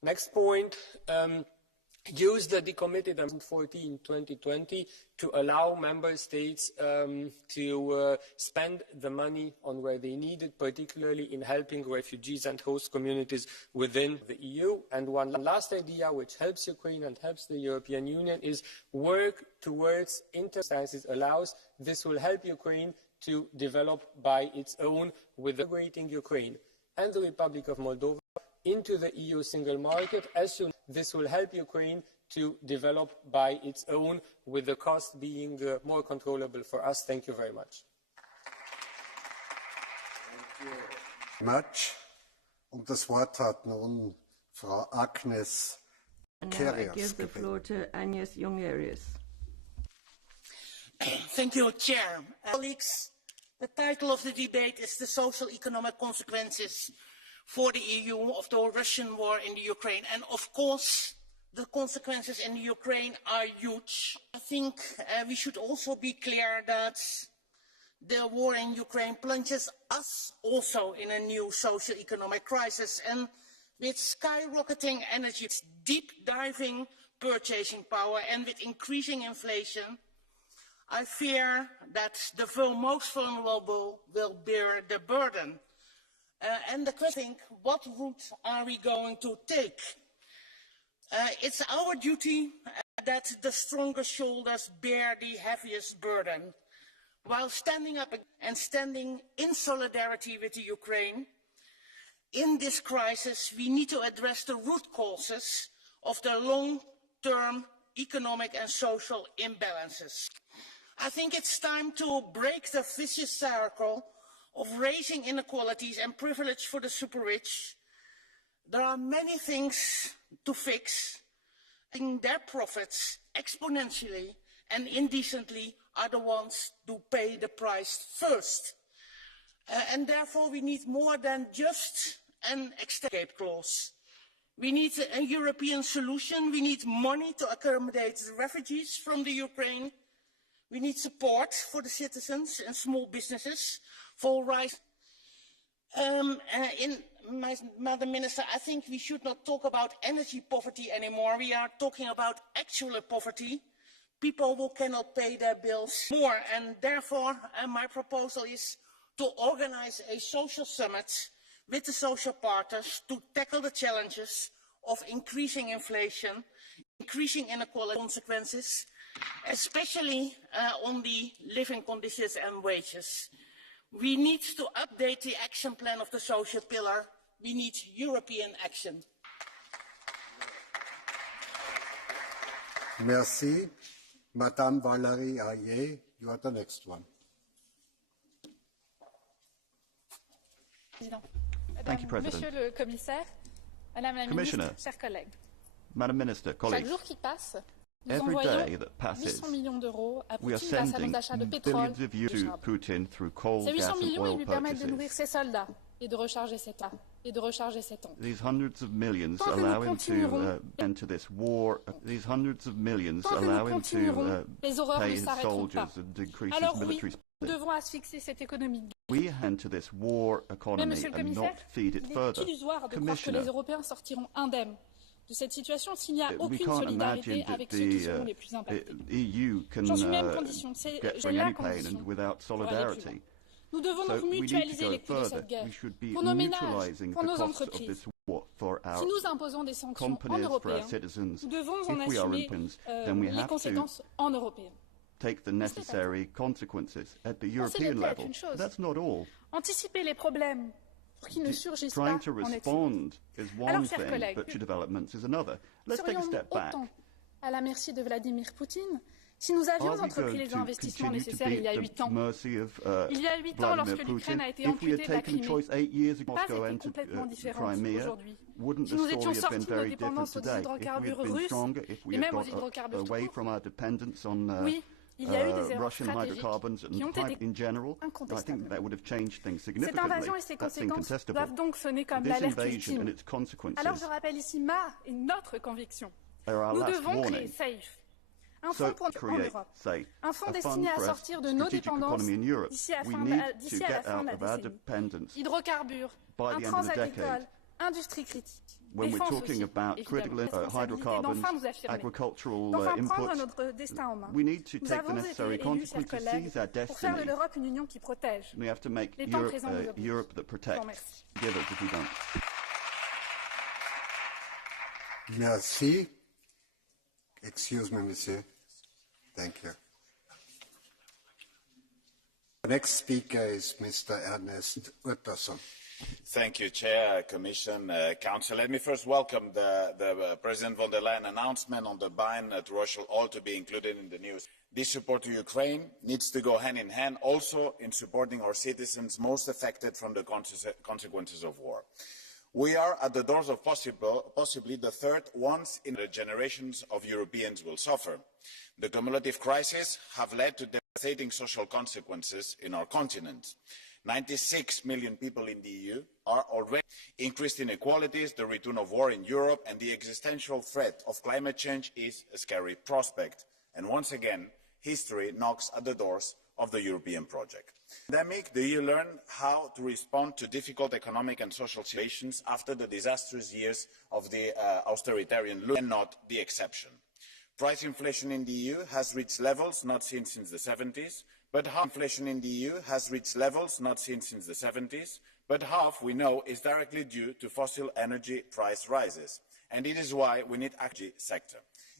Next point, use the decommitted 2014-2020 to allow member states to spend the money on where they need it, particularly in helping refugees and host communities within the EU. And one last idea which helps Ukraine and helps the European Union is work towards circumstances allows. This will help Ukraine to develop by its own, with integrating Ukraine and the Republic of Moldova into the EU single market. As soon as this will help Ukraine to develop by its own, with the cost being more controllable for us. Thank you very much. Thank you much. Und das Wort hat nun Frau Agnes Quieres. I give the floor to Agnes Jongerius. Thank you, Chair. Colleagues, the title of the debate is the social economic consequences for the EU of the Russian war in the Ukraine. And of course, the consequences in the Ukraine are huge. I think we should also be clear that the war in Ukraine plunges us also in a new social economic crisis. And with skyrocketing energy, deep diving purchasing power, and with increasing inflation, I fear that the most vulnerable will bear the burden. And the question is, what route are we going to take? It's our duty that the strongest shoulders bear the heaviest burden. While standing up and standing in solidarity with the Ukraine, in this crisis, we need to address the root causes of the long-term economic and social imbalances. I think it's time to break the vicious circle of raising inequalities and privilege for the super rich. There are many things to fix. Their profits exponentially and indecently are the ones to pay the price first. And therefore we need more than just an escape clause. We need a European solution. We need money to accommodate the refugees from the Ukraine. We need support for the citizens and small businesses for rise. Madam Minister, I think we should not talk about energy poverty anymore. We are talking about actual poverty. People who cannot pay their bills more. And therefore, my proposal is to organize a social summit with the social partners to tackle the challenges of increasing inflation, increasing inequality consequences, especially on the living conditions and wages. We need to update the action plan of the social pillar. We need European action. Merci. Madame Valérie Ayé, you are the next one. Thank you, President. Monsieur le Commissaire, Madame la Ministre, chers collègues. Madam Minister, colleagues. Chaque jour qui passe, nous Every envoyons day that passes, 800 millions d'euros à we are Poutine grâce à sending nos achats de pétrole billions of et euros de to charbon. Putin through coal, Ces gas 800 and millions, ils oil lui permettent de purchases. nourrir ses soldats et de recharger ses tas et de recharger ses tanks. These hundreds of millions Tant que nous allow him continuerons- to enter this war. These hundreds of millions Tant que allow nous him to continuerons, les horreurs pay ne his s'arrêteront pas. soldiers and increase Alors his oui, military nous spending. devons asphyxier cette économie. We enter this war Mais economy Monsieur le and Commissaire, not feed it il est further. illusoire de croire que Commissioner, les Européens sortiront indemnes de cette situation s'il n'y a we aucune can't solidarité imagine that avec ceux qui seront the les plus impactés. EU can J'en suis même condition, c'est get j'ai bring la any pain condition and without pour aller plus loin. solidarity. Nous devons So donc we need to mutualiser go les coûts de further. cette guerre We should be pour nos ménages, mutualising pour the nos costs of entreprises. this war for our Si nous imposons des sanctions en companies, for our européen, citizens. nous devons en If we are assumer Europeans, then we les have to conséquences en européen. take the necessary consequences at the Penser European peut-être level. une chose. That's not all. Anticiper les problèmes pour qu'ils ne surgissent pas Trying to en est une. respond is one Alors, chers thing, collègues, but your developments is another. Let's take a serions-nous step back. autant à la merci de Vladimir Poutine si nous avions Are we entrepris going les to investissements continue to nécessaires il y a be 8 at ans? the mercy of Il y a 8 ans, Vladimir lorsque l'Ukraine Putin? a été If we amputée had de la taken the Crimée, choice 8 years ago, pas Moscow été entered complètement différente Crimea, aujourd'hui. wouldn't Si the nous étions story have sortis been de nos very different dépendances aux today? If we hydrocarbures had been russes stronger, if we et had même aux got hydrocarbures tout away court, from our dependence on oui, il y a eu des erreurs Russian stratégiques hydrocarbons qui ont and été in general, I incontestables. think that would have changed things Cette significantly. invasion et ses That's conséquences incontestable. doivent donc sonner comme This l'alerte invasion and ultime. its consequences Alors je rappelle ici ma et notre conviction. are our Nous last devons créer warning. SAFE, un So fonds pour en create, Europe, say, un fonds a fund destiné à for a sortir de nos strategic dépendances economy in Europe. d'ici à We la need fin to de get la out of our décennie. dependence Hydrocarbures, by the end intrants of the agricoles, decade. industrie critique, When we're défense talking aussi, about critical évidemment, responsabilité hydrocarbons, d'enfin nous affirmer, agricultural d'enfin prendre inputs, notre destin en main. we need to Nous take the avons été necessary élus, chers consequences, collègues, seize our pour faire de destiny. l'Europe une union qui protège. We have to make Les temps Europe présents nous a obligent. Europe that Je vous protects. remercie. Give us if we don't. Merci. Excuse me, monsieur. Thank you. The next speaker is Mr. Ernest Utterson. Thank you, Chair, Commission, Council. Let me first welcome the President von der Leyen announcement on the ban to Russian oil to be included in the news. This support to Ukraine needs to go hand in hand also in supporting our citizens most affected from the consequences of war. We are at the doors of possibly the third once in a generations of Europeans will suffer. The cumulative crises have led to devastating social consequences in our continent. 96 million people in the EU are already increased inequalities, the return of war in Europe, and the existential threat of climate change is a scary prospect. And once again, history knocks at the doors of the European project. Pandemic, the EU learned how to respond to difficult economic and social situations after the disastrous years of the authoritarian look, and not the exception. Price inflation in the EU has reached levels not seen since the 70s, but half inflation in the EU has reached levels not seen since the 70s, but half, we know, is directly due to fossil energy price rises. And it is why we need energy sector.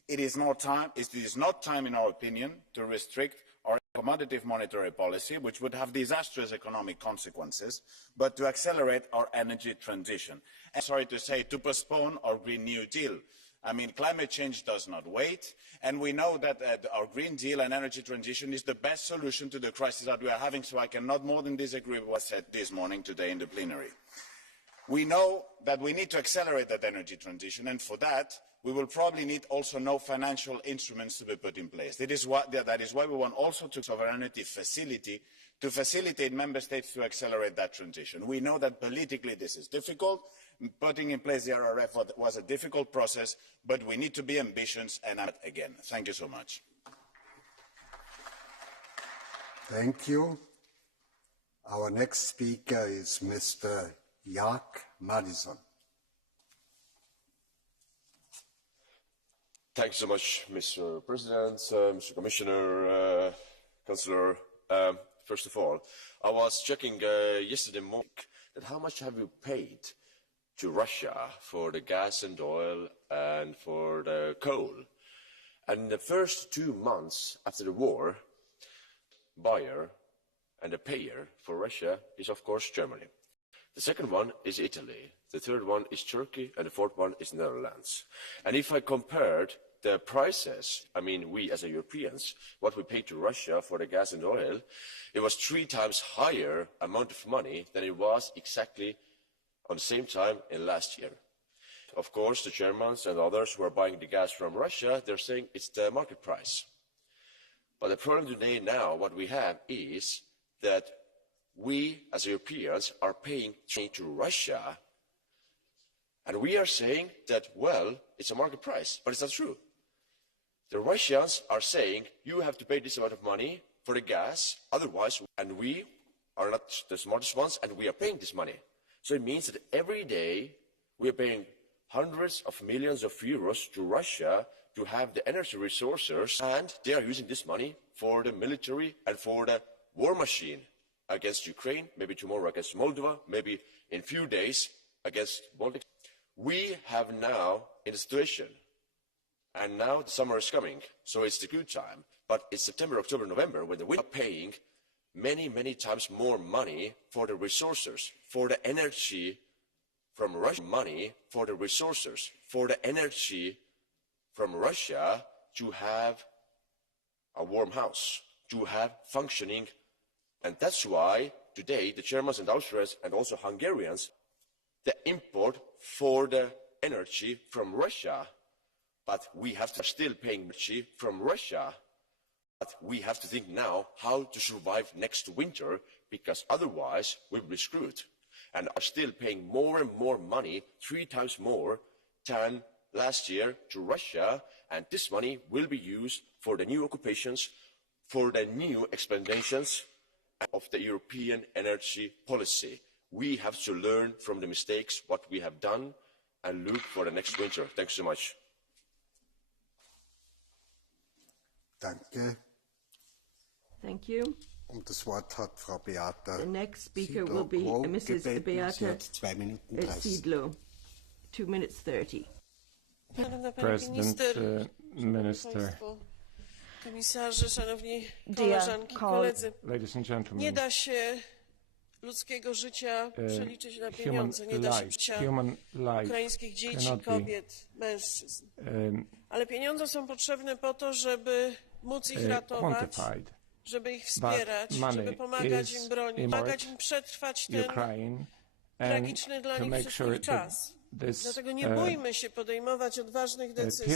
It is not time, in our opinion, to restrict our accommodative monetary policy, which would have disastrous economic consequences, but to accelerate our energy transition. And sorry to say, to postpone our Green New Deal. I mean, climate change does not wait, and we know that our Green Deal and energy transition is the best solution to the crisis that we are having, so I cannot more than disagree with what was said this morning today in the plenary. We know that we need to accelerate that energy transition, and for that, we will probably need also no financial instruments to be put in place. That is why we want also to sovereignty facility to facilitate member states to accelerate that transition. We know that politically this is difficult. Putting in place the RRF was a difficult process, but we need to be ambitious and again. Thank you so much. Thank you. Our next speaker is Mr. Jaak Madison. Thank you so much, Mr. President, Mr. Commissioner, Councillor. First of all, I was checking yesterday morning that how much have you paid to Russia for the gas and oil and for the coal. And in the first 2 months after the war, buyer and the payer for Russia is, of course, Germany. The second one is Italy. The third one is Turkey. And the fourth one is Netherlands. And if I compared the prices, I mean, we as Europeans, what we paid to Russia for the gas and oil, it was 3 times higher amount of money than it was exactly on the same time in last year. Of course, the Germans and others who are buying the gas from Russia, they're saying it's the market price. But the problem today now, what we have is that we as Europeans are paying to Russia, and we are saying that, well, it's a market price, but it's not true. The Russians are saying, you have to pay this amount of money for the gas, otherwise, and we are not the smartest ones, and we are paying this money. So it means that every day we are paying hundreds of millions of euros to Russia to have the energy resources, and they are using this money for the military and for the war machine against Ukraine, maybe tomorrow against Moldova, maybe in a few days against Baltic. We have now in a situation, and now the summer is coming, so it's the good time, but it's September, October, November when we are paying many, many times more money for the resources, for the energy from Russia, money for the resources, for the energy from Russia to have a warm house, to have functioning. And that's why today the Germans and Austrians and also Hungarians, the import for the energy from Russia, but we have to still paying energy from Russia. But we have to think now how to survive next winter, because otherwise we will be screwed. And are still paying more and more money, 3 times more than last year to Russia, and this money will be used for the new occupations, for the new expansions of the European energy policy. We have to learn from the mistakes, what we have done, and look for the next winter. Thanks so much. Danke. Thank you. Das Wort hat Frau Beata. The next speaker will be Mrs. Beata Siedlow. 2 minutes 30. President, Minister, Komisarze, szanowni koleżanki i koledzy, nie da się ludzkiego życia przeliczyć na pieniądze, nie da się życia ukraińskich dzieci, kobiet, mężczyzn. Ale pieniądze są potrzebne po to, żeby móc ich ratować, żeby ich wspierać, żeby pomagać im bronić, pomagać im przetrwać ten tragiczny dla nich przyszły czas. Dlatego nie bójmy się podejmować odważnych decyzji.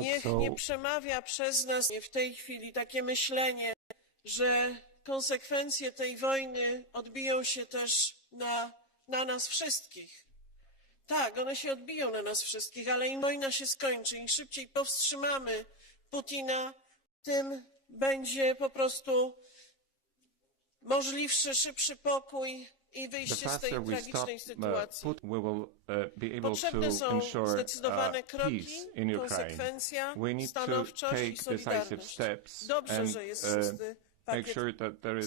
Niech nie przemawia przez nas w tej chwili takie myślenie, że konsekwencje tej wojny odbiją się też na nas wszystkich. Tak, one się odbiją na nas wszystkich, ale im wojna się skończy, im szybciej powstrzymamy Putina, tym będzie po prostu możliwszy szybszy pokój i wyjście z tej tragicznej sytuacji. Potrzebne są zdecydowane kroki, konsekwencja, stanowczość i solidarność. Dobrze, że jest szósty pakiet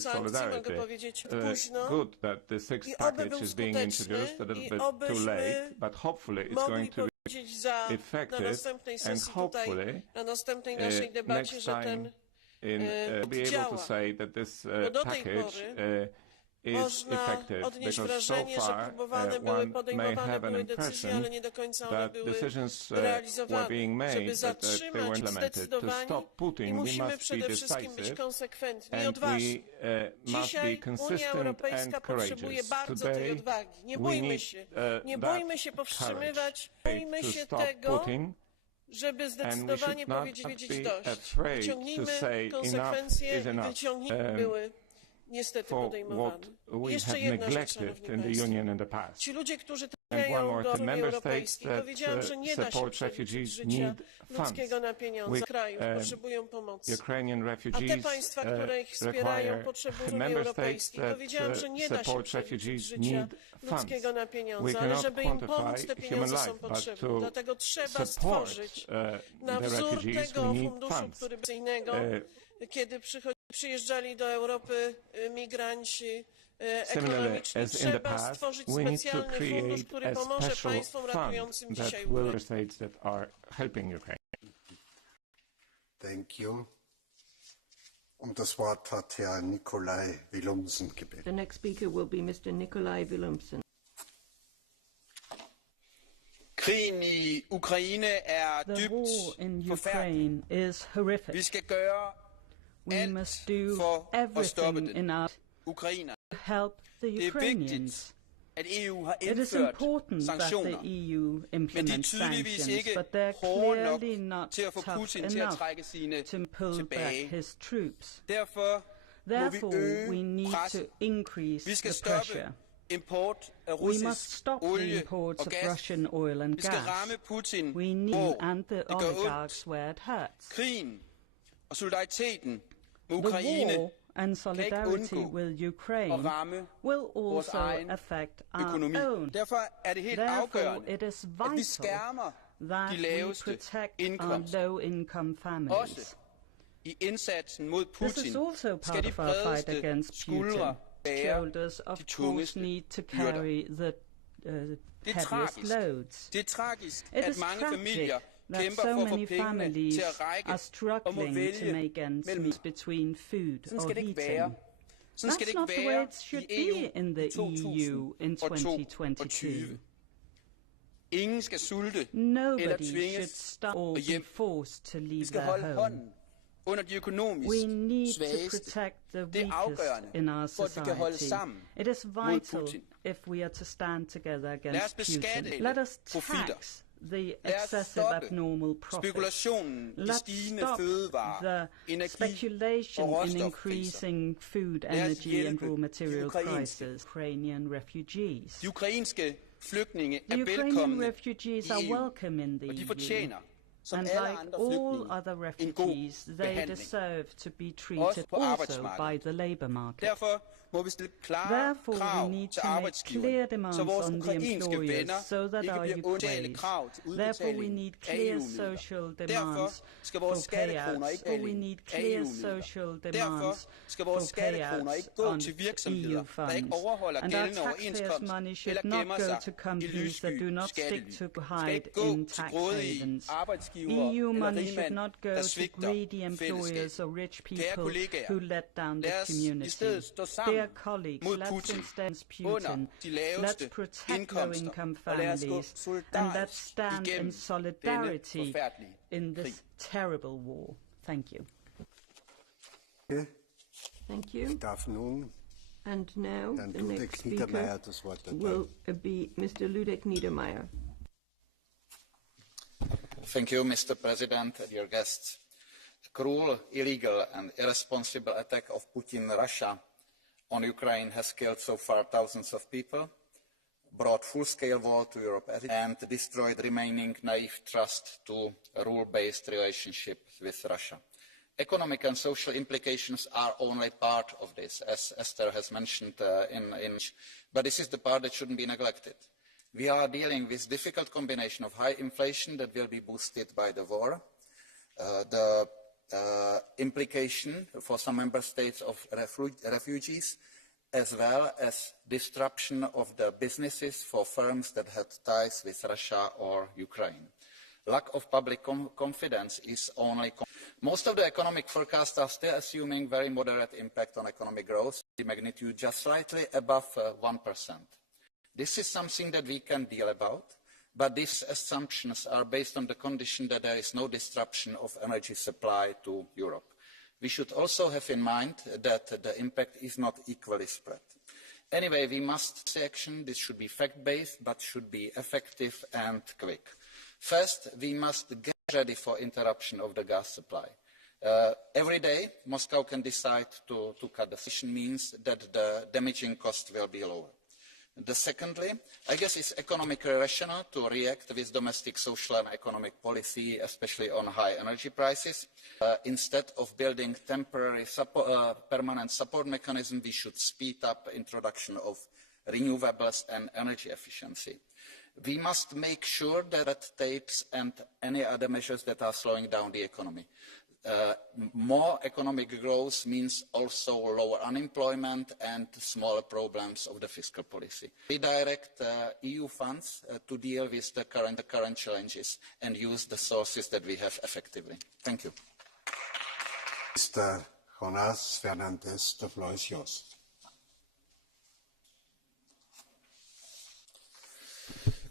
sankcji, mogę powiedzieć późno, i oby był skuteczny, i obyśmy mogli powiedzieć na następnej sesji tutaj, na następnej naszej debacie, że ten działa. Bo do tej pory można odnieść wrażenie, że próbowane były, podejmowane były decyzje, ale nie do końca one były realizowane. Żeby zatrzymać zdecydowani i musimy przede wszystkim być konsekwentni i odważni. Dzisiaj Unia Europejska potrzebuje bardzo tej odwagi. Nie bójmy się. Nie bójmy się powstrzymywać. Bójmy się tego, żeby zdecydowanie powiedzieć dość. Wyciągnijmy konsekwencje, wyciągnijmy były niestety podejmowane. Jeszcze jedna rzecz, szanowni państwo. Ci ludzie, którzy trafiają do Unii Europejskiej, powiedziałam, że nie da się przeliczyć życia ludzkiego na pieniądze. Krajów potrzebują pomocy. A te państwa, które ich wspierają, potrzebują Unii Europejskiej. Powiedziałam, że nie da się przeliczyć życia ludzkiego na pieniądze, ale żeby im pomóc, te pieniądze są potrzebne. Dlatego trzeba stworzyć na wzór tego funduszu produkcyjnego, kiedy przyjeżdżali do Europy migranci ekonomiczni, trzeba stworzyć specjalny fundusz, który pomoże państwom ratującym dzisiaj Ukrainę. Thank you. Das Wort hat Herr Nikolai Willumsen gebeten. The next speaker will be Mr. Nikolai Willumsen. Krigen i Ukraine dybt forfærdelig. Vi skal gøre alt for at stoppe den. Ukraine. Det er vigtigt, at EU har indført sanktioner, men de er tydeligvis ikke hårde nok til at få Putin til at trække sine tilbage. Derfor må vi øge presset. Vi skal stoppe import af russisk olie og gas. Vi skal ramme Putin, hvor det gør ondt. Krigen og solidariteten med Ukraine and solidarity with Ukraine will also affect our own. Therefore, it is vital that we protect our low-income families. This is also part of our fight against Putin. Shoulders, of course, need to carry the heaviest loads. It is tragic that so many families are struggling to make ends meet between food or heating. That's not the way it should be in the EU in 2022. Nobody should starve or be forced to leave their home. We need to protect the weakest in our society. It is vital if we are to stand together against Putin. Let us tax the excessive abnormal profits. Let's stop the speculation in increasing food, energy and raw material prices. Ukrainian refugees. The Ukrainian refugees are welcome in the EU. And like all other refugees, they deserve to be treated also by the labour market. Therefore, we need to make clear demands on the employers so that our youth raise. Therefore, we need clear social demands for payouts. Or we need clear social demands for payouts on EU funds. And our taxpayers' money should not go to companies that do not stick to hide in tax havens. EU money should not go to greedy employers or rich people who let down the community. Dear colleagues, let's instead Putin. Let's protect low-income families and let's stand in solidarity in this terrible war. Thank you. Thank you. And now the next speaker will be Mr. Ludek Niedermayer. Thank you, Mr. President, dear guests. The cruel, illegal and irresponsible attack of Putin Russia on Ukraine has killed so far thousands of people, brought full-scale war to Europe and destroyed remaining naive trust to a rule-based relationship with Russia. Economic and social implications are only part of this, as Esther has mentioned, but this is the part that shouldn't be neglected. We are dealing with a difficult combination of high inflation that will be boosted by the war, the implication for some member states of refugees, as well as disruption of the businesses for firms that had ties with Russia or Ukraine. Lack of public confidence is only... Most of the economic forecasts are still assuming very moderate impact on economic growth, the magnitude just slightly above 1%. This is something that we can deal about, but these assumptions are based on the condition that there is no disruption of energy supply to Europe. We should also have in mind that the impact is not equally spread. Anyway, we must take action. This should be fact-based, but should be effective and quick. First, we must get ready for interruption of the gas supply. Every day, Moscow can decide to cut the decision means that the damaging cost will be lower. Secondly, I guess it's economically rational to react with domestic social and economic policy, especially on high energy prices. Instead of building temporary permanent support mechanism, we should speed up introduction of renewables and energy efficiency. We must make sure that red tapes and any other measures that are slowing down the economy. More economic growth means also lower unemployment and smaller problems of the fiscal policy. Redirect EU funds to deal with the current challenges and use the sources that we have effectively. Thank you. Mr. Jonas Fernandez, the floor is yours.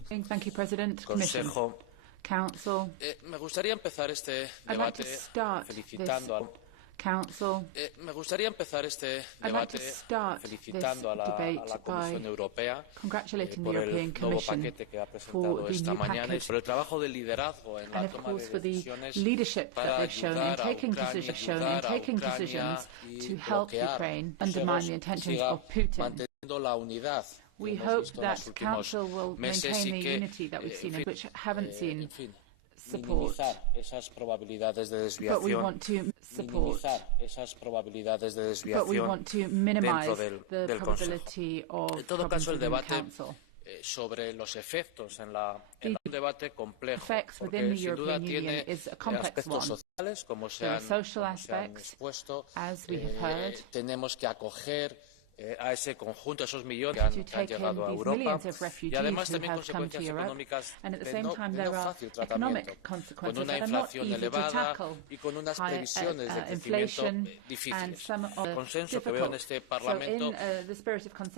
Thank you, President. Commission. Council. Me gustaría empezar este debate felicitando a la Comisión Europea por el nuevo paquete que ha presentado esta mañana y por el trabajo de liderazgo en la toma de decisiones para ayudar a Ucrania y bloquear siga manteniendo la unidad. We hope that Council will maintain the unity that we've seen, which haven't seen support. But we want to support. But we want to minimize the probability of problems in the Council. Sobre los efectos en un debate complejo, porque sin duda tiene aspectos sociales, como se han expuesto. Tenemos que acoger a ese conjunto, a esos millones que han llegado a Europa y además también consecuencias económicas de no fácil tratamiento, con una inflación elevada y con unas previsiones de crecimiento difíciles. El consenso que veo en este Parlamento,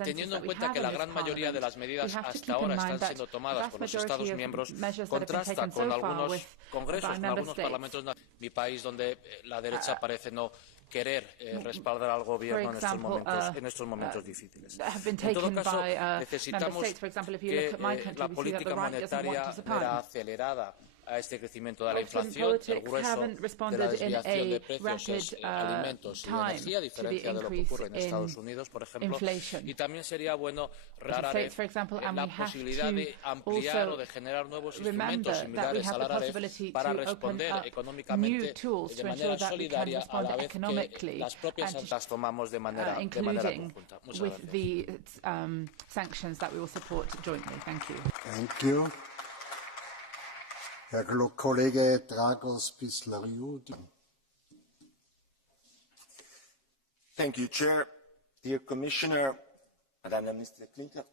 teniendo en cuenta que la gran mayoría de las medidas hasta ahora están siendo tomadas por los Estados miembros, contrasta con algunos congresos, con algunos parlamentos de mi país, donde la derecha parece no querer respaldar al gobierno en estos momentos difíciles. En todo caso, necesitamos que la política monetaria era acelerada a este crecimiento de la inflación, el grueso de la desviación de precios en alimentos y energía, a diferencia de lo que ocurre en Estados Unidos, por ejemplo, y también sería bueno la posibilidad de ampliar o de generar nuevos instrumentos similares a la AREF para responder económicamente de manera solidaria a la vez que las propias las tomamos de manera conjunta. Muchas gracias. Herr Kollege Dragos Pislariou. Thank you, Chair. Dear Commissioner, Madame la Ministre Clinton,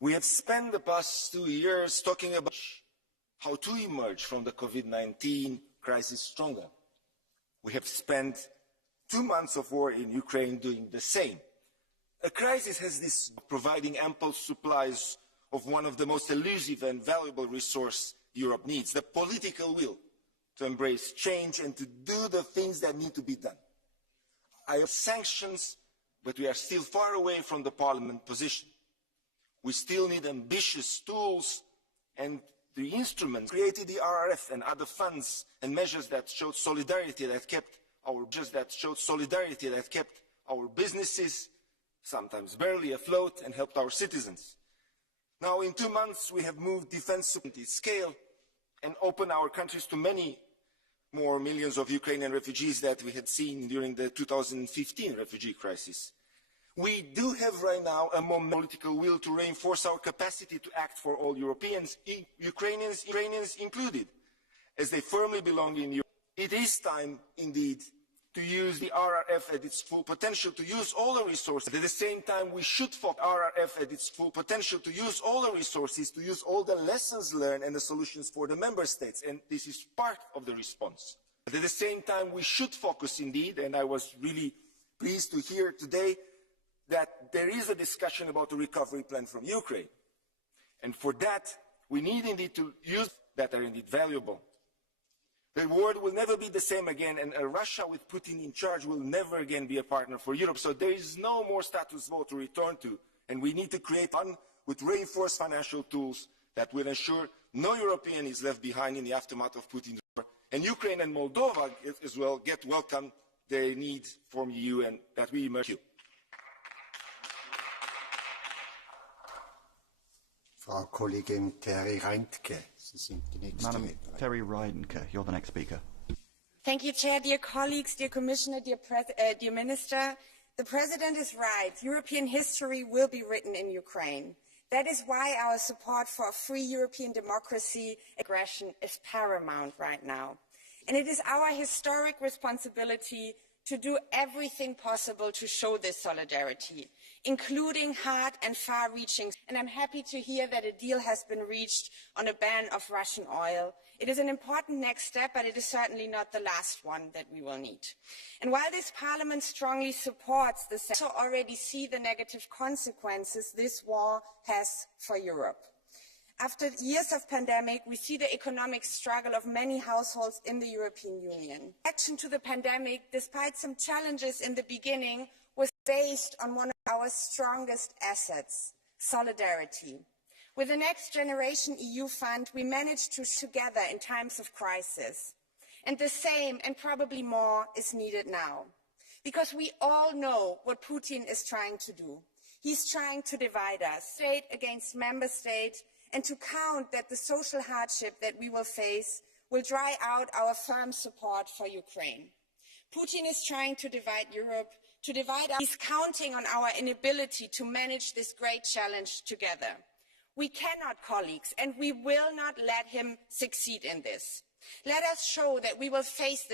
we have spent the past 2 years talking about how to emerge from the COVID-19 crisis stronger. We have spent 2 months of war in Ukraine doing the same. A crisis has this providing ample supplies of one of the most elusive and valuable resources Europe needs, the political will to embrace change and to do the things that need to be done. I have sanctions, but we are still far away from the Parliament position. We still need ambitious tools and the instruments created the RRF and other funds and measures that showed solidarity that kept our businesses, sometimes barely afloat, and helped our citizens. Now, in 2 months, we have moved defense to scale and opened our countries to many more millions of Ukrainian refugees that we had seen during the 2015 refugee crisis. We do have right now a more political will to reinforce our capacity to act for all Europeans, Ukrainians included, as they firmly belong in Europe. It is time, indeed, to use the RRF at its full potential, to use all the resources. At the same time, we should focus RRF at its full potential, to use all the resources, to use all the lessons learned and the solutions for the member states, and this is part of the response. But at the same time, we should focus indeed, and I was really pleased to hear today that there is a discussion about the recovery plan from Ukraine. And for that, we need indeed to use that are indeed valuable. The world will never be the same again, and Russia with Putin in charge will never again be a partner for Europe. So there is no more status quo to return to, and we need to create one with reinforced financial tools that will ensure no European is left behind in the aftermath of Putin's war. And Ukraine and Moldova as well get welcome their need from EU and that we emerge. Frau Kollegin Terry Reintke, Sie sind die nächste Madam Rednerin. Terry Reintke, you're the next speaker. Thank you, Chair. Dear colleagues, dear Commissioner, dear Minister, the President is right. European history will be written in Ukraine. That is why our support for a free European democracy aggression is paramount right now. And it is our historic responsibility to do everything possible to show this solidarity, including hard and far-reaching. And I'm happy to hear that a deal has been reached on a ban of Russian oil. It is an important next step, but it is certainly not the last one that we will need. And while this Parliament strongly supports this, we also already see the negative consequences this war has for Europe. After years of pandemic, we see the economic struggle of many households in the European Union. Reaction to the pandemic, despite some challenges in the beginning, was based on one of our strongest assets, solidarity. With the Next Generation EU Fund, we managed to together in times of crisis. And the same, and probably more, is needed now. Because we all know what Putin is trying to do. He's trying to divide us, state against member state, and to count that the social hardship that we will face will dry out our firm support for Ukraine. Putin is trying to divide Europe, to divide us. He's counting on our inability to manage this great challenge together. We cannot, colleagues, and we will not let him succeed in this. Let us show that we will face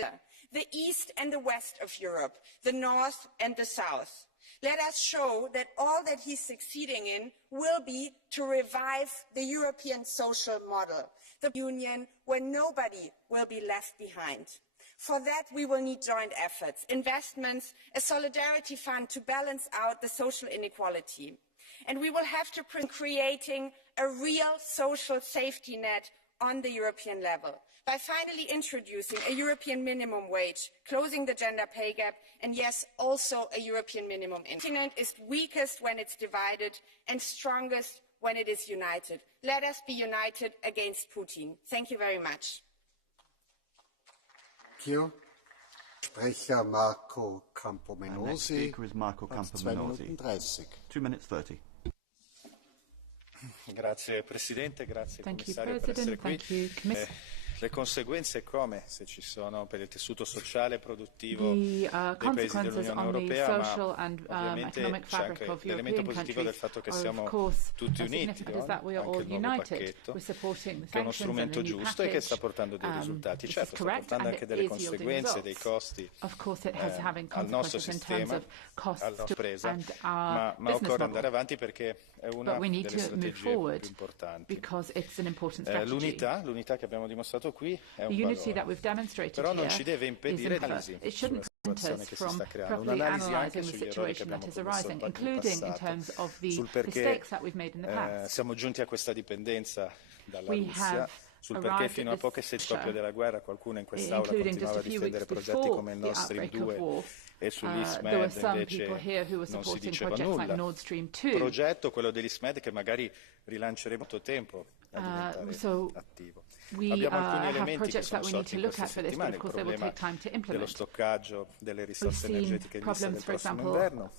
the east and the west of Europe, the north and the south. Let us show that all that he's succeeding in will be to revive the European social model, the union where nobody will be left behind. For that, we will need joint efforts, investments, a solidarity fund to balance out the social inequality. And we will have to creating a real social safety net on the European level by finally introducing a European minimum wage, closing the gender pay gap, and yes, also a European minimum income. The continent is weakest when it's divided and strongest when it is united. Let us be united against Putin. Thank you very much. Thank you. Sprecher Marco Campomenosi. Next speaker is Marco Campomenosi. 2 minutes 30. Grazie Presidente, grazie Thank you, Commissario per essere President. qui. Thank you, Commissioner. Le conseguenze come, se ci sono, per il tessuto sociale e produttivo dei paesi dell'Unione Europea, ma ovviamente c'è anche l'elemento positivo del fatto che siamo tutti uniti, no? Anche il nuovo pacchetto, che è uno strumento giusto e che sta portando dei risultati. Certo, sta portando anche delle conseguenze, dei costi al nostro sistema, alla nostra impresa, ma occorre andare avanti perché è una delle strategie più importanti. L'unità che abbiamo dimostrato qui è un valore, però non ci deve impedire l'analisi sulla situazione che si sta creando, un'analisi anche sugli errori che abbiamo commesso in passato, sul perché siamo giunti a questa dipendenza dalla Russia, sul perché fino a poche settimane della guerra qualcuno in quest'Aula continuava a difendere progetti come il Nord Stream 2 e sull'ISMED invece non si diceva nulla. Progetto, quello dell'ISMED, che magari rilanceremo molto tempo a diventare attivo. Abbiamo alcuni elementi che sono sorti in queste settimane, il problema dello stoccaggio delle risorse energetiche in vista del prossimo inverno,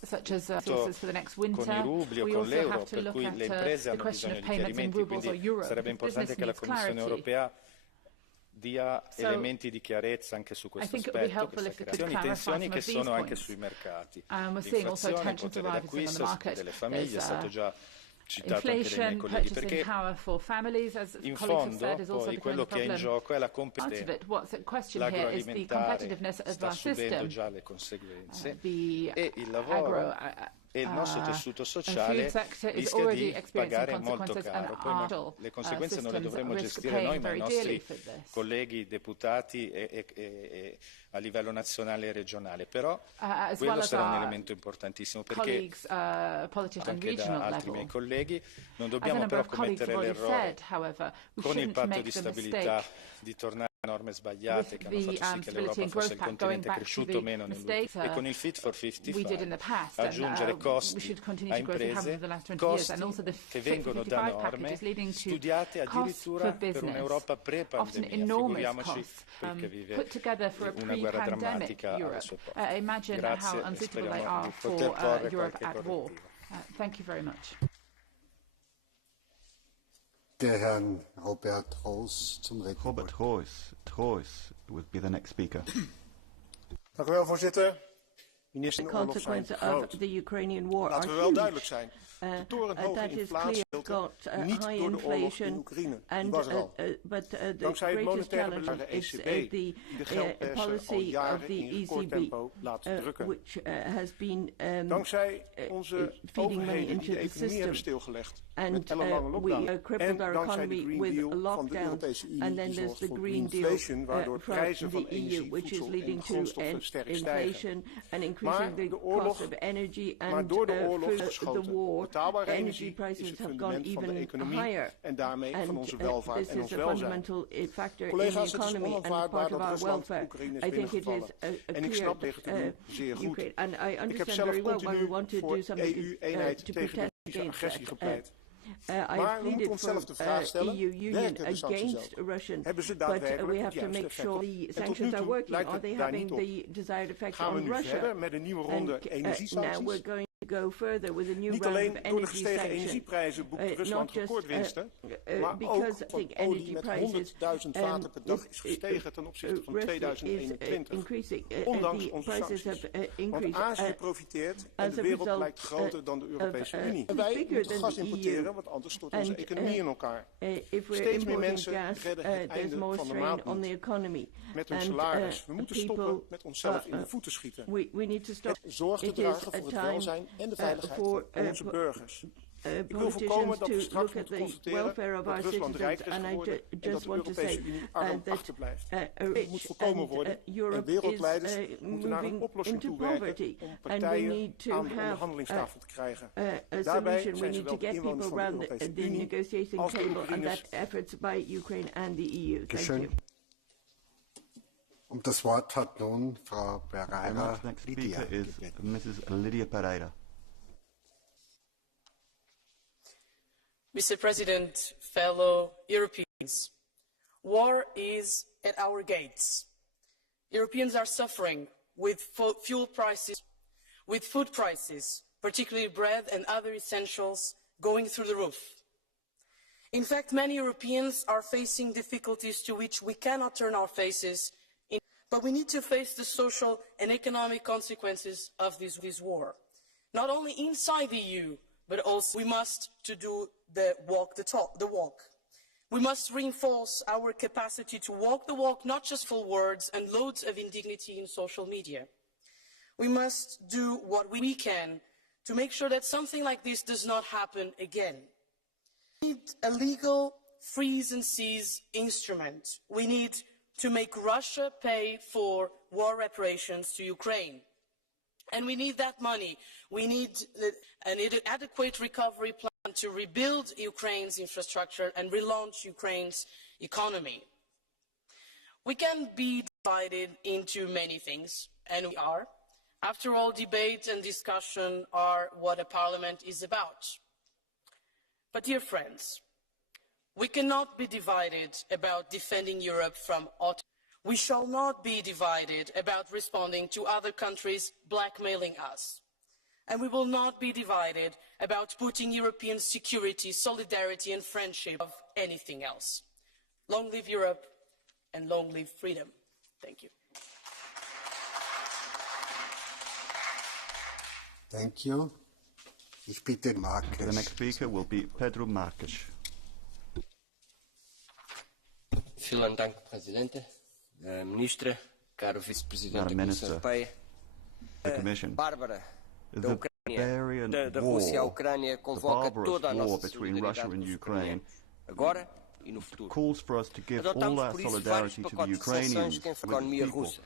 con i rubli o con l'euro, per cui le imprese hanno bisogno di chiarimenti, quindi sarebbe importante che la Commissione Europea dia elementi di chiarezza anche su questo aspetto, che sta creando tensioni che sono anche sui mercati. L'inflazione, il potere d'acquisto delle famiglie è stato già citato anche dai miei colleghi, perché in fondo poi quello che è in gioco è la competitività. L'agroalimentare sta subendo già le conseguenze e il lavoro e il nostro tessuto sociale rischia di pagare molto caro. Poi le conseguenze non le dovremmo gestire noi, ma i nostri colleghi deputati e a livello nazionale e regionale. Però quello sarà un elemento importantissimo, perché anche da altri miei colleghi non dobbiamo però commettere l'errore con il patto di stabilità di tornare a norme sbagliate che hanno fatto sì che l'Europa fosse il continente cresciuto meno nell'ultimo, e con il Fit for 55 aggiungere costi a imprese, costi che vengono da norme studiate addirittura per un'Europa pre-pandemia. Figuriamoci che vive una guerra drammatica alle sue porte. Grazie e speriamo di poter porre qualche correttivo. Thank you very much. Der Herrn Robert Roos zum Robert Roos would be the next speaker. Dank u wel, voorzitter. Minister, de oorlog zijn groot. Laten we wel duidelijk zijn. De torenhoge inflatie niet door de oorlog in Oekraïne. Die was er al. Dankzij het monetaire beleid van de ECB, die de geldpersen al jaren in recordtempo laat drukken. Dankzij onze overheden die de economie hebben stilgelegd. Met ellenlange lockdown. En dankzij de Green Deal van de Europese Unie die zorgt voor green inflation, waardoor prijzen van energie, voedsel en grondstoffen sterk stijgen. Maar door de oorlog geschoten betaalbare energie is het fundament van de economie en daarmee van onze welvaart en ons welzijn. Collega's, het is onaanvaardbaar dat Rusland Oekraïne is binnengevallen. En ik snap tegen te doen zeer goed. Ik heb zelf continu voor EU-eenheid tegen deze agressie gepleit. Maar we moeten onszelf de vraag stellen, werken de sancties ook? Hebben ze daadwerkelijk het juiste effect? En tot nu toe lijkt het daar niet op. Gaan we nu verder met een nieuwe ronde energiesancties? Niet alleen door de gestegen energieprijzen boekt Rusland recordwinsten, maar ook van olie met 100.000 vaten per dag is gestegen ten opzichte van 2021. Ondanks onze sancties. Want Azië profiteert en de wereld lijkt groter dan de Europese Unie. En wij moeten gas importeren, want anders stort onze economie in elkaar. Steeds meer mensen redden het einde van de maand niet. Met hun salaris. We moeten stoppen met onszelf in de voeten schieten. Zorg te dragen voor het welzijn en de veiligheid van onze burgers. Ik wil voorkomen dat we straks moeten constateren dat Rusland rijker is geworden en dat de Europese Unie arm achterblijft. Het moet voorkomen worden en wereldleiders moeten naar een oplossing toe werken om partijen aan de onderhandelingstafel te krijgen. Daarbij zijn zowel de inwoners van de Europese Unie als de Oekraïners. Das Wort hat nun Frau Pereira. Next speaker is Mrs. Lydia Pereira. Mr. President, fellow Europeans, war is at our gates. Europeans are suffering with fuel prices, with food prices, particularly bread and other essentials, going through the roof. In fact, many Europeans are facing difficulties to which we cannot turn our faces, but we need to face the social and economic consequences of this war. Not only inside the EU, but also we must do the walk. We must reinforce our capacity to walk the walk, not just for words and loads of indignity in social media. We must do what we can to make sure that something like this does not happen again. We need a legal freeze and seize instrument. We need to make Russia pay for war reparations to Ukraine. And we need that money. We need an adequate recovery plan to rebuild Ukraine's infrastructure and relaunch Ukraine's economy. We can be divided into many things, and we are. After all, debate and discussion are what a parliament is about. But dear friends, we cannot be divided about defending Europe from autocracy. We shall not be divided about responding to other countries blackmailing us. And we will not be divided about putting European security, solidarity and friendship above anything else. Long live Europe and long live freedom. Thank you. Thank you. Ich bitte Marques. The next speaker will be Pedro Marques. Vielen Dank, Presidente, Ministra, caro Vice-Presidente da Comissão Europeia. Bárbara da Ucrânia, da Rússia à Ucrânia convoca toda a nossa solidariedade com os ucranianos, agora e no futuro. Adotamos por isso vários pacotes de sanções que enfrentam a economia russa,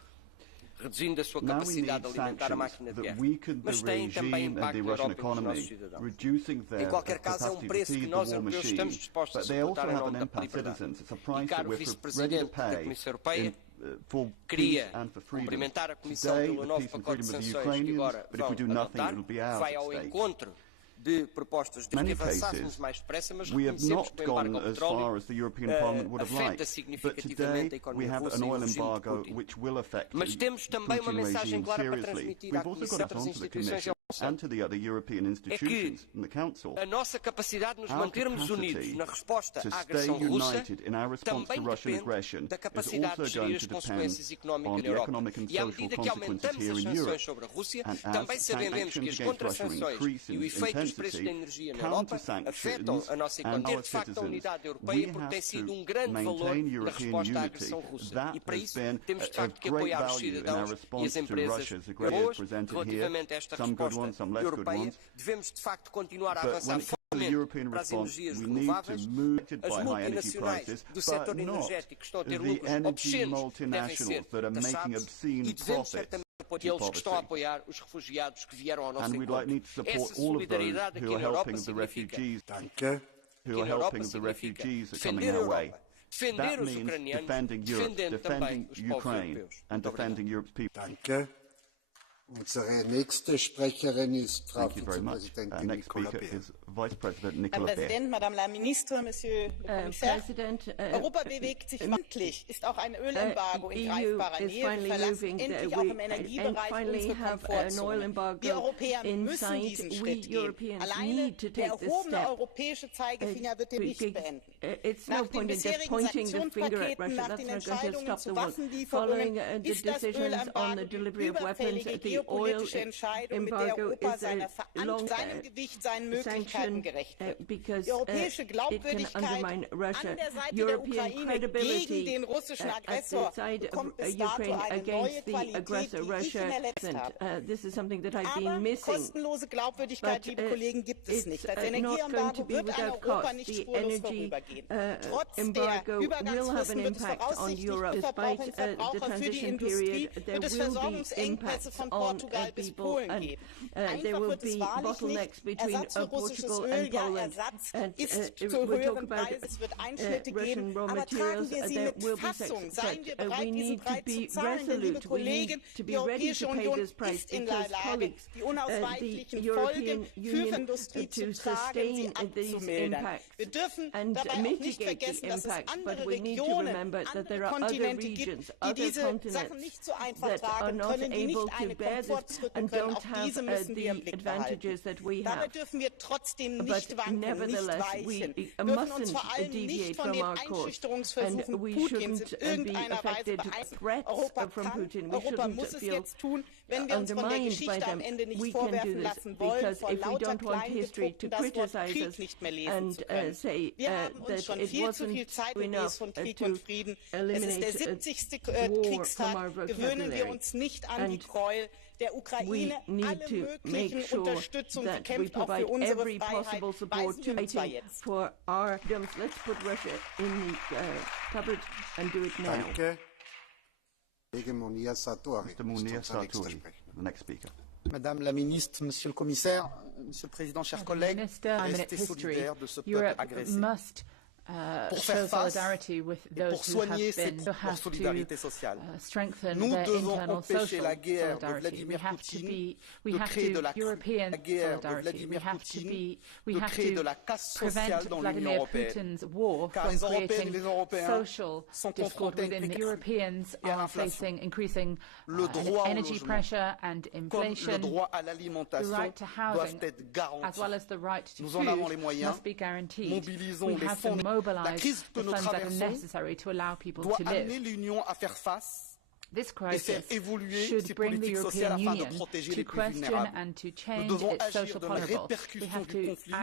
reduzindo a sua capacidade de alimentar a máquina de guerra, mas têm também impacto na Europa e nos nossos cidadãos. Em qualquer caso, é um preço que nós, europeus, estamos dispostos a suportar em nome da liberdade. E, caro Vice-Presidente da Comissão Europeia, queria cumprimentar a Comissão pelo novo pacote de sanções que agora vão adotar, vai ao encontro de propostas de que avançássemos mais depressa, mas reconhecemos que o embargo ao petróleo afeta significativamente a economia russa e o regime de Putin. Mas temos também uma mensagem clara para transmitir à Comissão e às instituições é que a nossa capacidade de nos mantermos unidos na resposta à agressão russa também depende da capacidade de gerir as consequências económicas na Europa. E à medida que aumentamos as sanções sobre a Rússia, também sabemos que as contra-sanções e o efeito dos preços da energia na Europa afetam a nossa economia. De facto, a unidade europeia porque tem sido um grande valor na resposta à agressão russa. E para isso temos de facto que apoiar os cidadãos e as empresas boas relativamente a esta resposta europeia. Devemos de facto continuar a avançar fortemente para as energias renováveis. As multinacionais do setor energético estão a ter lucros obscenos, devem ser taxados e devemos certamente aqueles que estão a apoiar os refugiados que vieram ao nosso encontro. Essa solidariedade aqui na Europa significa que na Europa significa defender a Europa, defender os ucranianos, defendendo também os povos europeus. Muito obrigado. Unsere nächste Sprecherin ist Frau Vizepräsidentin Nicola Beer. Herr Präsident, Madame la Ministre, Monsieur le Commissaire. Europa bewegt sich wandlich, ist auch ein Ölembargo in greifbarer Nähe. Wir verlassen endlich auch im Energiebereich unsere Komfortzone. Wir Europäer müssen diesen Schritt gehen. Alleine der erhobene europäische Zeigefinger wird den nicht beenden. Nach den bisherigen Sanktionspaketen, nach den Entscheidungen zu Waffenlieferungen ist das Ölembargo überfällige geopolitische Entscheidung, mit der Europa seinem Gewicht, seinen Möglichkeiten gerecht wird. Die europäische Glaubwürdigkeit an der Seite der Ukraine gegen den russischen Aggressor bekommt bis dato eine neue Qualität, die ich in der letzten habe. Aber kostenlose Glaubwürdigkeit, liebe Kollegen, gibt es nicht. Das Energieembargo wird an Europa nicht spurlos vorübergehen. Trotz der Übergangsfristen wird es voraussichtlich für Verbraucher und Verbraucher für die Industrie wird es Versorgungsengpässe von Portugal bis Polen geben. Einfach wird es wahrlich nicht. Ersatz für russisches Öl, ja, Ersatz ist für höhere Preise. Es wird Einschnitte geben, aber tragen wir sie mit Fassung. Seien wir bereit, diesen Preis zu zahlen, denn, liebe Kollegen, die Europäische Union ist in der Lage, die unausweichlichen Folgen für die Industrie zu tragen, sie abzumildern. Wir dürfen dabei auch nicht vergessen, dass es andere Regionen, andere Kontinente gibt, die diese Sachen nicht so einfach tragen können, die nicht eine Komfortzone können. Auch diese müssen wir im Blick behalten. Dabei dürfen wir trotzdem denen nicht wanken, nicht weichen. Wir dürfen uns vor allem nicht von den Einschüchterungsversuchen Putins in irgendeiner Weise beeinflussen. Europa muss es jetzt tun, wenn wir uns von der Geschichte am Ende nicht vorwerfen lassen wollen, vor lauter Kleingedruckten das Wort Krieg nicht mehr lesen zu können. Wir haben uns schon viel zu viel Zeit gelesen von Krieg und Frieden. Es ist der 70. Kriegstag. Gewöhnen wir uns nicht an die Gräuel der Ukraine alle möglichen Unterstützung. Sie kämpft auch für unsere Freiheit. Weisen wir uns zwar jetzt. Let's put Russia in cupboard and do it now. Danke. Kollege Munir Sartori. Mr. Munir Sartori, the next speaker. Madame la ministre, Monsieur le commissaire, Monsieur le Président, chers collègues, restez solidaires de ce peuple agressé. Pour faire face et pour soigner leur solidarité sociale. Nous devons empêcher la guerre de Vladimir Poutine de créer de la guerre de Vladimir Poutine de créer de la casse sociale dans l'Union européenne. Car les Européennes et les Européens sont confrontés à une crise et à l'inflation. Le droit au logement comme le droit à l'alimentation doivent être garantis. Nous en avons les moyens. Mobilisons les fonds. La crise que nous traversons doit amener l'Union à faire face et faire évoluer ses politiques sociales afin de protéger les plus vulnérables. Nous devons agir de la répercussion du conflit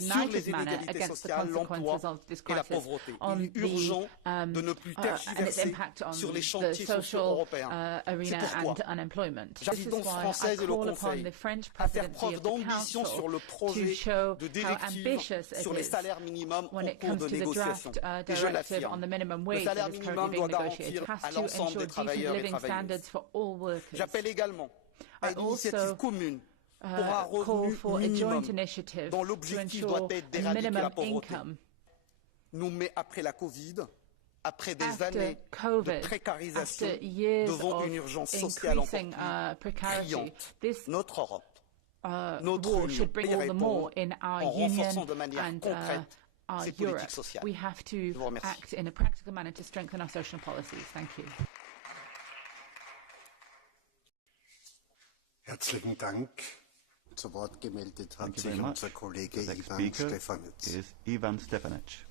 sur les inégalités sociales, l'emploi et la pauvreté. Il est urgent de ne plus tergiverser sur les chantiers sociaux européens. C'est pourquoi la présidence française et le Conseil à faire preuve d'ambition sur le projet de directive sur les salaires minimums en cours de négociation. Et je l'affirme, le salaire minimum doit garantir à l'ensemble des travailleurs. J'appelle également à une initiative commune pour un revenu minimum dont l'objectif doit être d'éradiquer la pauvreté. Nous, mais après la Covid, après des années de précarisation devant une urgence sociale encore plus criante, notre Europe, notre Union peut y répondre en renforçant de manière concrète ses politiques sociales. Je vous remercie. Herzlichen Dank. Zu Wort gemeldet hat sich unser Kollege Ivan Stefanec.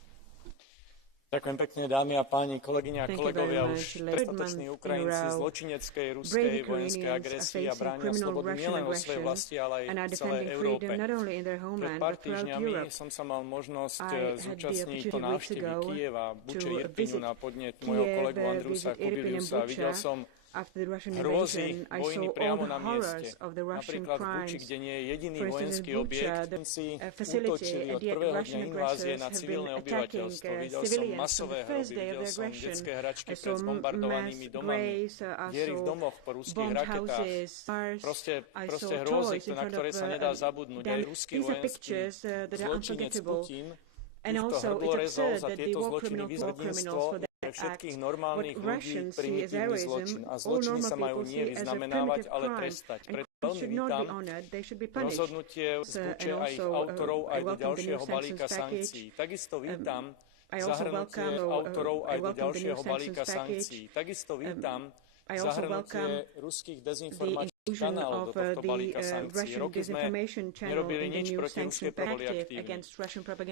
Ďakujem pekne, dámy a páni, kolegyne a kolegovia. Už dostatoční Ukrajinci zločineckej ruskej vojenskej agresie a bránia slobodu nielen vo svojej vlasti, ale aj v celej Európe. Pred pár týždňami som sa mal možnosť zúčastniť po návštevy Kieva, Buče, Irpinu na podnet môjho kolegu Andrusa Kubiliusa. Videl som hrôzy vojny priamo na mieste. Napríklad v Buči, kde nie je jediný vojenský objekt, si útočili od prvého dňa invázie na civilné obyvateľstvo. Videl som masové hroby, videl som detské hračky pred zbombardovanými domami, diery v domoch po ruských raketách. Proste hrôzy, na ktoré sa nedá zabudnúť. Aj ruský vojenský zločinec Putin týchto hrdlorezov za tieto zločiny vyzvedníctvo pre všetkých normálnych ľudí primitívny zločin. A zločiny sa majú nie vyznamenávať, ale trestať. Preto veľmi vítam rozhodnutie z Buče a ich autorov aj do ďalšieho balíka sankcií. Takisto vítam zahrnutie autorov aj do ďalšieho balíka sankcií. Takisto vítam zahrnutie ruských dezinformačných kanálov do tohto balíka sankcií. Roky sme nerobili nič proti ruskej, boli aktívni.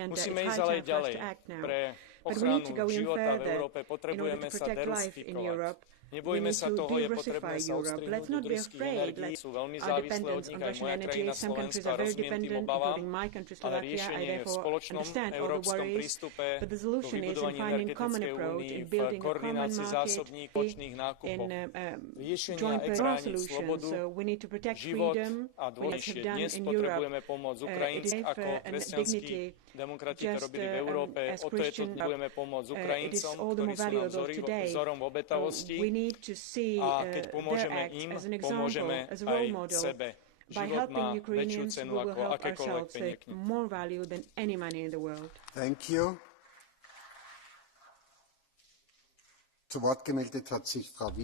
Musíme ísť ale ďalej. Pre ochranu života v Európe potrebujeme sa diverzifikovať. Nebojme sa toho, je potrebné sa odstrihnúť od ruských energií. Sú veľmi závislé od nich aj moja krajina Slovensko a rozumiem tým obavám, ale riešenie je v spoločnom európskom prístupe do vybudovania energetickej únie, v koordinácii zásobníkočných nákupov, riešenia brániť slobodu, život a dôležšie. Dnes potrebujeme pomôcť Ukrajincom, ako kresťanskí demokrati to robili v Európe. O to je to, budeme pomôcť Ukrajincom, ktorí sú nám vzorom v obetavosti. A keď pomôžeme im, pomôžeme aj sebe. Život má väčšiu cenu ako akékoľvek peniaky. Thank you. Zu Wort gemeldet hat sich Frau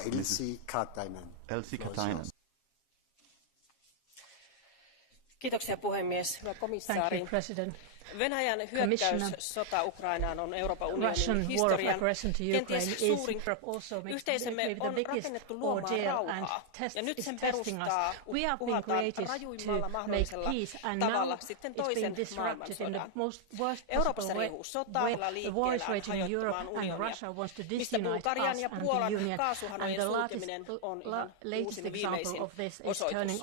Elsie Katainen. Elsie Katainen. Kiitoksia puhemies, hyvä komissaari. Venäjän hyökkäyssota Ukrainaan on Euroopan unionin historian kenties suurin. Yhteisömme on rakennettu luomaan rauhaa, ja nyt sen perustaa uhataan rajuimmalla mahdollisella tavalla sitten toisen maailmansodan. Euroopassa riehuu sota, jolla liikkeellä hajottamaan unionia, mistä Bulgarian ja Puolan kaasuhanojen sulkeminen on ihan uusin viimeisin osoitus.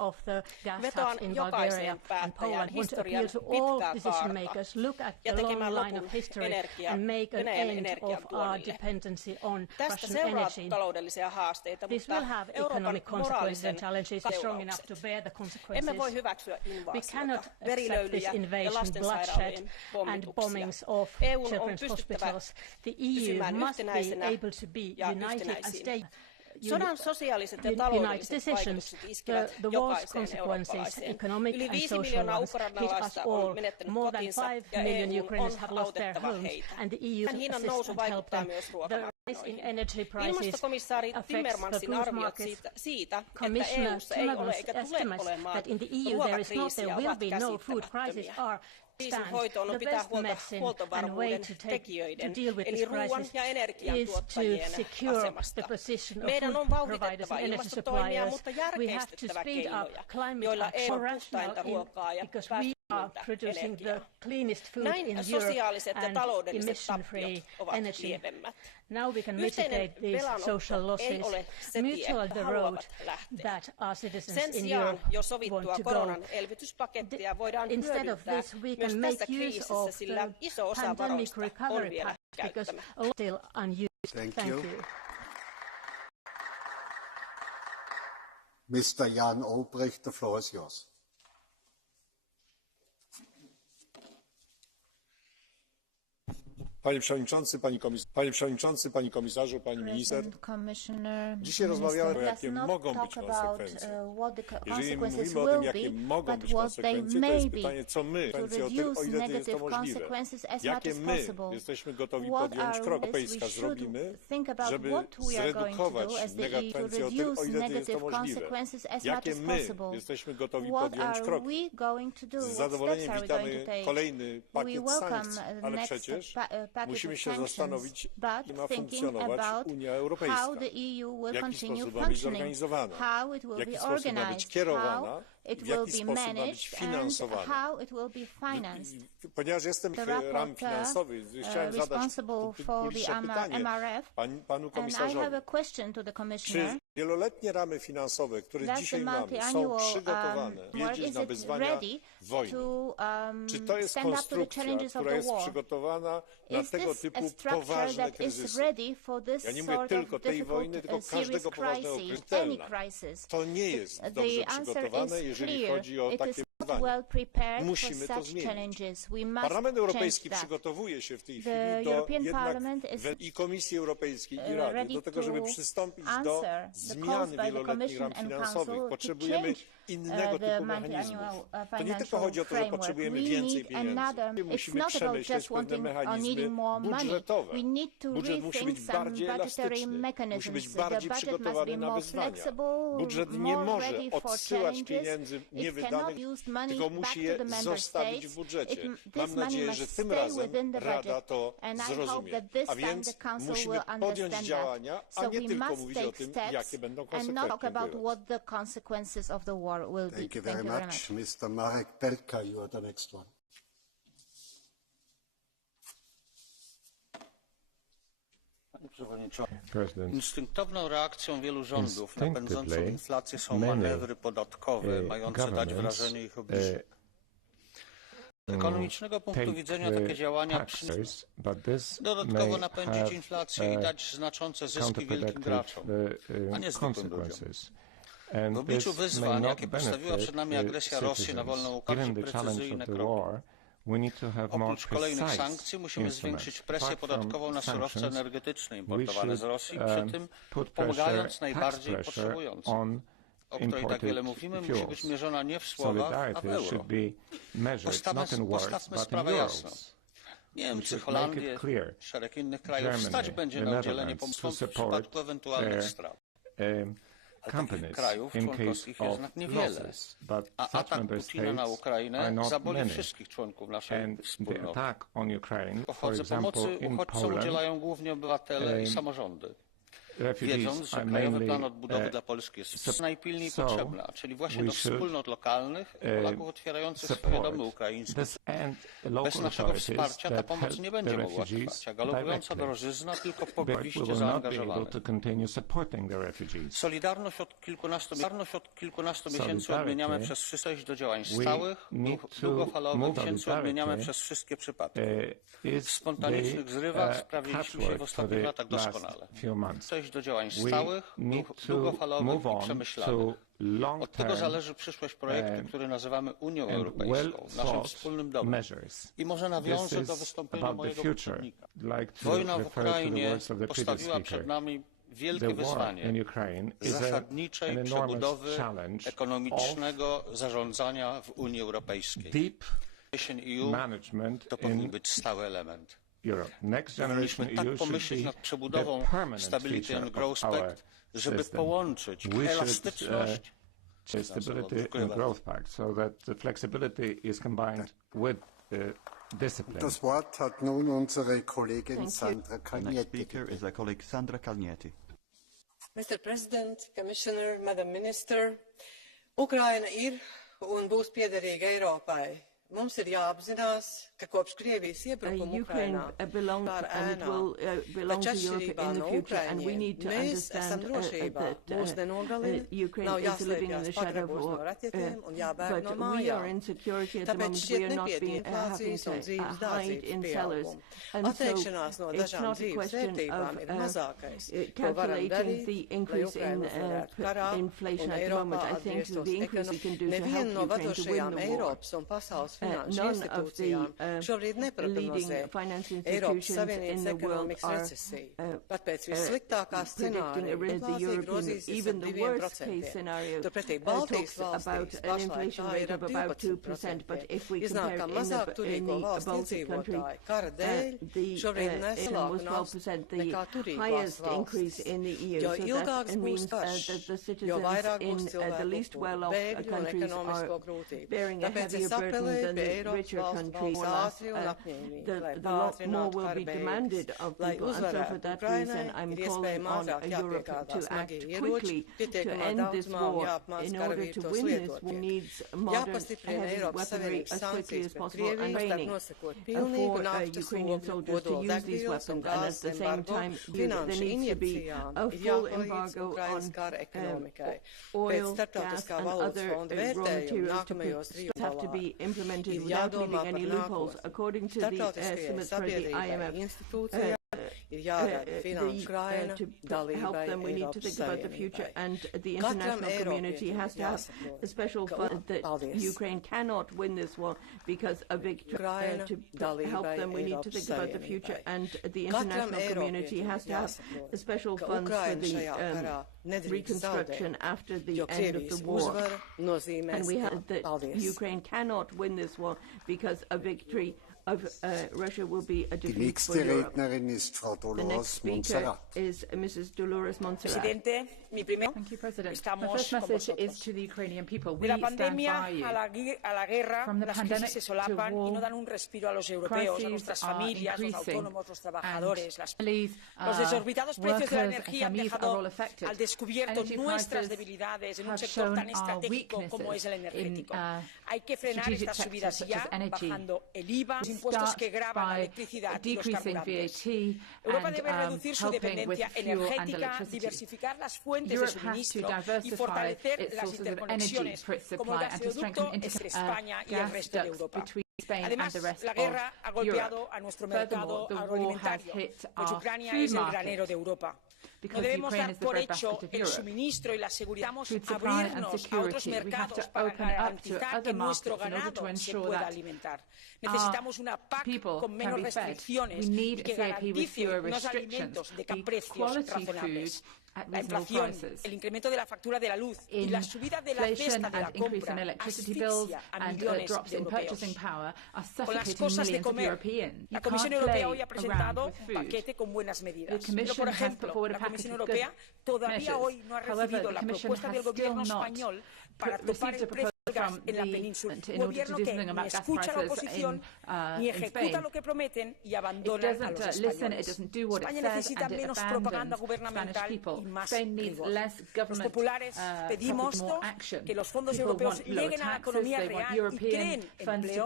Vetoan jokaiseen päättäjään historian pitkää kaarta ja tekemään lopun Venäjän energiantuonnille. Tästä seuraa taloudellisia haasteita, mutta Euroopan moraalisen seuraukset. Emme voi hyväksyä invaasiota, verilöylyjä ja lastensairaalojen pommituksia. EU:n on pystyttävä pysymään yhtenäisenä ja yhtenäisin. Sodan sosiaaliset ja taloudelliset vaikutukset iskevät jokaiseen eurooppalaiseen. Yli 5 miljoonaa ukrainalaista on menettänyt kotinsa ja EU:n on autettava heitä. Hinnan nousu vaikuttaa myös ruokamarkkinoihin. Ilmastokomissaari Timmermansin arviot siitä, että EU:ssa ei ole eikä tule olemaan ruokakriisiä, ovat käsittämättömiä. Kriisin hoitoon on pitää huolta huoltovarmuuden tekijöiden, eli ruoan ja energiantuottajien asemasta. Meidän on vauhditettava ilmastotoimia, mutta järkeistettävä keinoja, joilla EU puhtainta ruokaa ja päästötöntä energiaa. Näin sosiaaliset ja taloudelliset tappiot ovat lievemmät. Yhteinen velanotto ei ole se tie, haluavat lähteä. Sen sijaan jo sovittua koronan elvytyspakettia voidaan hyödyntää myös tässä kriisissä, sillä iso osa varoista on vielä käyttämättä. Thank you. Mr. Jan Olbrycht, the floor is yours. Panie Przewodniczący, Pani Komisarzu, Pani Minister. Dzisiaj rozmawiamy o jakie mogą być konsekwencje. Jeżeli mówimy o tym, jakie mogą być konsekwencje, to jest pytanie, co my, o ile jest to możliwe. Jakie my jesteśmy gotowi podjąć krok Europejska zrobimy, żeby zredukować konsekwencje, o ile jest to możliwe. Jakie my jesteśmy gotowi podjąć krok. Z zadowoleniem witamy kolejny pakiet sankcji, ale przecież musimy się zastanowić, jak ma funkcjonować Unia Europejska, w jaki sposób ma być zorganizowana, w jaki sposób ma być kierowana, w jaki sposób ma być finansowana. Ponieważ jestem w ram finansowej, chciałem zadać publiczne pytanie panu komisarzowi. Czy wieloletnie ramy finansowe, które dzisiaj mamy, są przygotowane wiedzieć na wyzwania wojny? Czy to jest konstrukcja, która jest przygotowana na tego typu poważne kryzysy? Ja nie mówię tylko tej wojny, tylko każdego poważnego kryzysu. To nie jest dobrze przygotowane, jeżeli chodzi o takie wyzwania. Musimy to zmienić. Parlament Europejski przygotowuje się w tej chwili do jednak i Komisji Europejskiej i Rady do tego, żeby przystąpić do zmiany wieloletnich ram finansowych. Potrzebujemy innego typu mechanizmów. To nie tylko chodzi o to, że potrzebujemy więcej pieniędzy. Musimy przemyśleć pewne mechanizmy budżetowe. Budżet musi być bardziej elastyczny, musi być bardziej przygotowany na wyzwania. Budżet nie może odsyłać pieniędzy niewydanych, tylko musi je zostawić w budżecie. Mam nadzieję, że tym razem Rada to zrozumie. A więc musimy podjąć działania, a nie tylko mówić o tym, jakie będą konsekwencje. Thank you very much. Mr. Marek Belka, you are the next one. Panie Przewodniczący, instynktowną reakcją wielu rządów na pędzącą inflację są manewry podatkowe, mające dać wrażenie ich obniżenia. Z ekonomicznego punktu widzenia takie działania przyniosą dodatkowo napędzić inflację i dać znaczące zyski wielkim graczom, a nie zwykłym ludziom. W obliczu wyzwań, jakie postawiła przed nami agresja Rosji na wolną Ukrainę, precyzyjne kroki. Oprócz kolejnych sankcji musimy zwiększyć presję podatkową na surowce energetyczne importowane z Rosji, przy tym pomagając najbardziej potrzebującym. O której tak wiele mówimy, musi być mierzona nie w słowach, a w euro. Postawmy sprawę jasno. Niemcy, Holandię, szereg innych krajów stać będzie na udzielenie pomocy w przypadku ewentualnych strat. companies in case of losses, but such member states are not many. And the attack on Ukraine, for example, in Poland, refugees are mainly najpilniej potrzebna, czyli właśnie do wspólnot lokalnych Polaków otwierających swoje domy ukraińskie. Bez naszego wsparcia ta pomoc nie będzie mogła trwać, a galopująca drożyzna tylko pogłębi zaangażowanie. Solidarność od kilkunastu miesięcy odmieniamy przez wszystkich do działań stałych, długofalowych miesięcy odmieniamy przez wszystkie przypadki. W spontanicznych zrywach sprawiliśmy się w ostatnich latach doskonale. Do działań stałych, długofalowych i przemyślanych. Od tego zależy przyszłość projektu, który nazywamy Unią Europejską, naszym wspólnym domem. I może nawiążę do wystąpienia mojego poprzednika. Wojna w Ukrainie postawiła przed nami wielkie wyzwanie zasadniczej przebudowy ekonomicznego zarządzania w Unii Europejskiej. EU to powinien być stały element. Powinniśmy tak pomyśleć nad przebudową Stability and Growth Pact, żeby połączyć elastyczność Das Wort hat nun unsere Kollegin Sandra Calnietti. Mr. President, Commissioner, Madam Minister, Ukraina ir un būs piederīga Eiropai. Mums ir jāapzinās, ka kopš Krievijas iebrukuma Ukrainā kara ēnā, bet atšķirībā no Ukraiņiem, mēs esam drošībā. Mūs nenogalina, nav jāslēpjas pagrabos no raķetēm un jābēg no mājām. Tāpēc šķiet nepietiek inflācijas un dzīves dārdzības pieauguma. Atteikšanās no dažām dzīves vērtībām ir mazākais, ko varam darīt, lai Ukraina uzvarētu karā un Eiropā atgrieztos ekonomiski. Neviena no vadošajām Eiropas un pasaules finanšu institūcijām šobrīd neprognozē Eiropas Savienības ekonomikas recesiju. Pat pēc vissliktākā scenārija inflācija grozīsies ar 2%. Turpretī Baltijas valstīs pašlaik tā ir ap 12%. Iznāk, ka mazāk turīgo valstu iedzīvotāji kara dēļ šobrīd nes lielāku nastu nekā turīgās valstis. Jo ilgāks būs karš, jo vairāk būs cilvēku bēgļu un ekonomisko grūtību. Tāpēc es apelēju the richer countries, the more will be demanded of people. And so for that reason, I'm calling on Europe to act quickly to end this war. In order to win this, we need modern heavy weaponry as quickly as possible and training for Ukrainian soldiers to use these weapons. And at the same time, there needs to be a full embargo on oil, gas, and other raw materials have to be implemented without leaving any loopholes. According to the estimates for the IMF, to help them, we need to think about the future, and the international community has to have a special fund that Ukraine cannot win this war because a victory. To help them, we need to think about the future, and the international community has to have a special fund for the reconstruction after the end of the war. And we have that Ukraine cannot win this war because a victory of Russia will be a defeat for Europe. The next speaker is Mrs. Dolores Montserrat. Thank you, President. My first message is to the Ukrainian people. We stand by you. From the pandemic to war, crises are increasing, and families, workers, SMEs are all affected. Energy prices have shown our weaknesses in strategic sectors such as energy. Start by decreasing VAT and helping with fuel and electricity. Europe has to diversify its sources of energy for its supply and to strengthen gas ducts between Spain and the rest of Europe. Furthermore, the war has hit our food market. Because Ukraine is the breadbasket of Europe. Food supply and security, we have to open up to other markets in order to ensure that our people can be fed. We need a CAP with fewer restrictions. The quality food la inflación, el incremento de la factura de la luz y la subida de la cesta de la compra asfixia a millones de europeos. Con las cosas de comer, la Comisión Europea hoy ha presentado un paquete con buenas medidas. Pero, por ejemplo, la Comisión Europea todavía hoy no ha recibido la propuesta del gobierno español para topar el precio del gas en la península. Un gobierno que ni escucha a la oposición, ni ejecuta lo que prometen y abandona a los españoles. España necesita menos propaganda gubernamental y más rigor. Los populares pedimos que los fondos europeos lleguen a la economía real y creen empleo,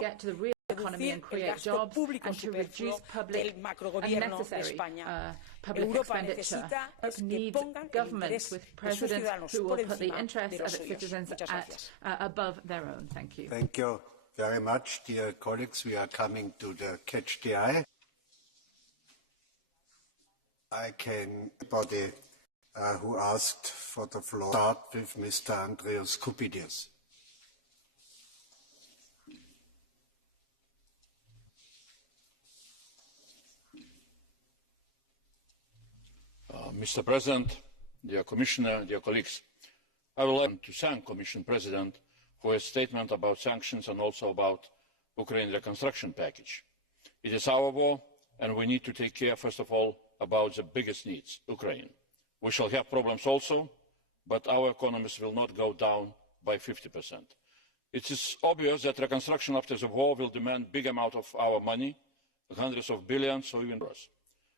reducir el gasto público superfluo del macrogobierno de España. Europa necesita que pongan el interés de sus ciudadanos por encima de los suyos. Muchas gracias. Thank you very much, dear colleagues. We are coming to the Catch the Eye. I can anybody who asked for the floor start with Mr. Andreas Kupidius. Mr. President, dear Commissioner, dear colleagues, I would like to thank Commission President for his statement about sanctions and also about Ukraine reconstruction package. It is our war, and we need to take care, first of all, about the biggest needs, Ukraine. We shall have problems also, but our economies will not go down by 50%. It is obvious that reconstruction after the war will demand a big amount of our money, hundreds of billions or even euros.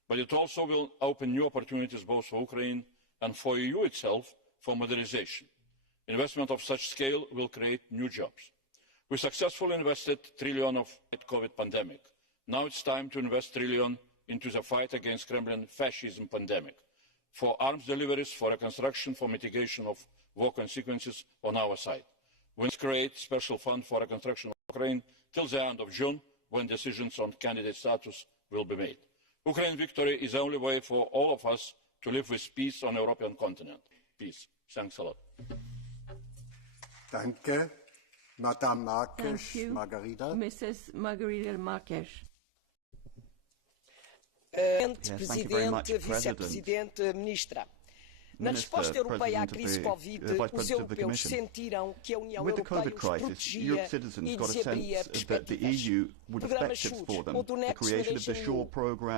But it also will open new opportunities both for Ukraine and for the EU itself for modernization. Investment of such scale will create new jobs. We successfully invested $1 trillion of the COVID pandemic. Now it's time to invest $1 trillion into the fight against Kremlin fascism pandemic, for arms deliveries, for reconstruction, for mitigation of war consequences on our side. We must create a special fund for reconstruction of Ukraine till the end of June, when decisions on candidate status will be made. Ukraine's victory is the only way for all of us to live with peace on the European continent. Peace. Thanks a lot. Danke. Madame Marques, Margarida. Mrs. Margarida Marques. Presidente, Vice-Presidente, Ministra. Na resposta europeia à crise Covid, os europeus sentiram que a União Europeia os protegia e lhes abria perspectivas. O programa SURE ou do Next Generation EU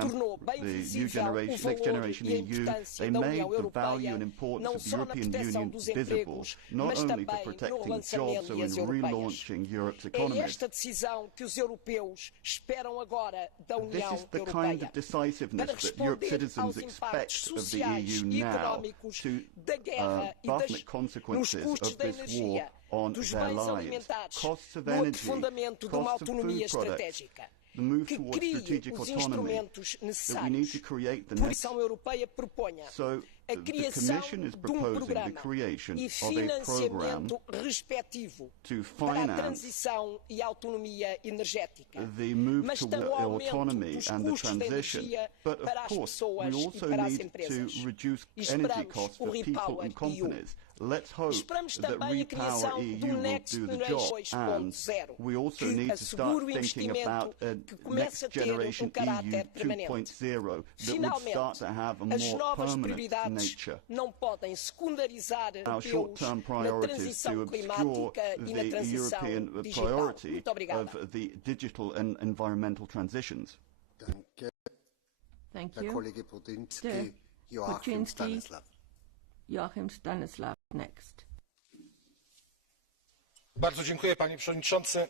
tornou bem visível o valor e a importância da União Europeia, não só na proteção dos empregos, mas também no relançamento das europeias. É esta decisão que os europeus esperam agora da União Europeia para responder aos impactos sociais e económicos da guerra e nos custos da energia, dos bens alimentares, no aprofundamento de uma autonomia estratégica, que crie os instrumentos necessários. Por isso a Comissão Europeia proponha a criação de um programa e financiamento respectivo para a transição e a autonomia energética, mas também o aumento dos custos da energia para as pessoas e para as empresas. E esperamos o Repower EU. Esperamos também a criação do Next Generation 2.0, que assegure o investimento que começa a ter um caráter permanente. Finalmente, as novas prioridades não podem secundarizar europeus na transição climática e na transição digital. Muito obrigada. Thank you. Joachim Stanislav next. Bardzo dziękuję, panie przewodniczący.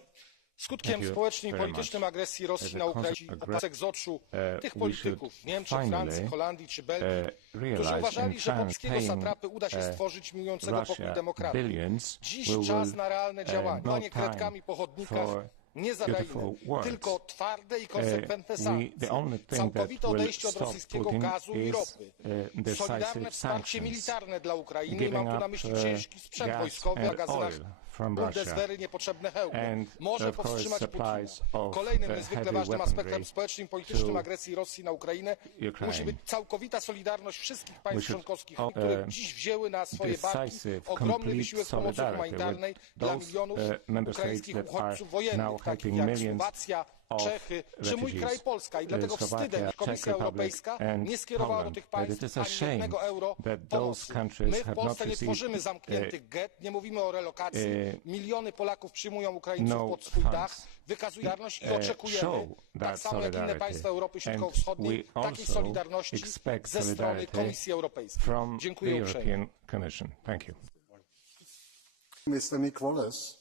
Skutkiem społecznym i politycznym agresji Rosji na Ukrainie opasek z oczu tych polityków w Niemczech, Francji, Holandii czy Belgii, którzy uważali, że polskiego satrapy uda się stworzyć miłującego pokój demokraty. Dziś czas na realne działania, a nie kredkami po chodnikach. Nie zadajmy, tylko twarde i konsekwentne sankcje, całkowite odejście od rosyjskiego gazu i ropy, solidarne wsparcie militarne dla Ukrainy, mam tu na myśli ciężki sprzęt wojskowy w magazynach Bundeswehry, niepotrzebne hełmy, może powstrzymać Putina. Kolejnym niezwykle ważnym aspektem społecznym i politycznym agresji Rosji na Ukrainę musi być całkowita solidarność wszystkich państw członkowskich, które dziś wzięły na swoje barki ogromny wysiłek pomocy humanitarnej dla milionów ukraińskich uchodźców wojennych, takich jak Słowacja, Czechy czy mój kraj Polska i dlatego wstydem, że Komisja Europejska nie skierowała do tych państw ani jednego euro pomocy. My w Polsce nie tworzymy zamkniętych gett, nie mówimy o relokacji. Miliony Polaków przyjmują Ukraińców pod swój dach, wykazują solidarność i oczekujemy, tak samo jak inne państwa Europy Środkowo-Wschodniej, takiej solidarności ze strony Komisji Europejskiej. Dziękuję uprzejmie. Mr. Mick Wallace.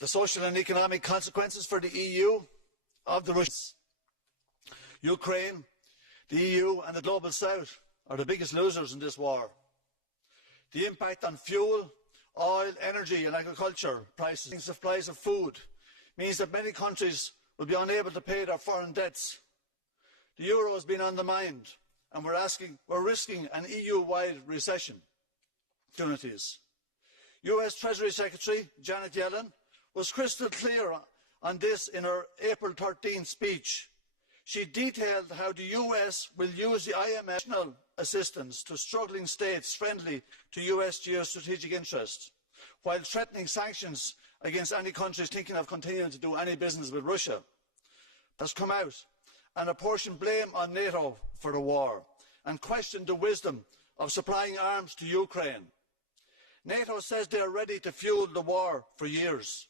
The social and economic consequences for the EU of the Russians. Ukraine, the EU and the Global South are the biggest losers in this war. The impact on fuel, oil, energy and agriculture prices and supplies of food means that many countries will be unable to pay their foreign debts. The euro has been undermined and we're risking an EU-wide recession. Opportunities. US Treasury Secretary Janet Yellen was crystal clear on this in her April 13 speech. She detailed how the US will use the IMF assistance to struggling states friendly to US geostrategic interests, while threatening sanctions against any countries thinking of continuing to do any business with Russia. Has come out and apportioned blame on NATO for the war and questioned the wisdom of supplying arms to Ukraine. NATO says they are ready to fuel the war for years.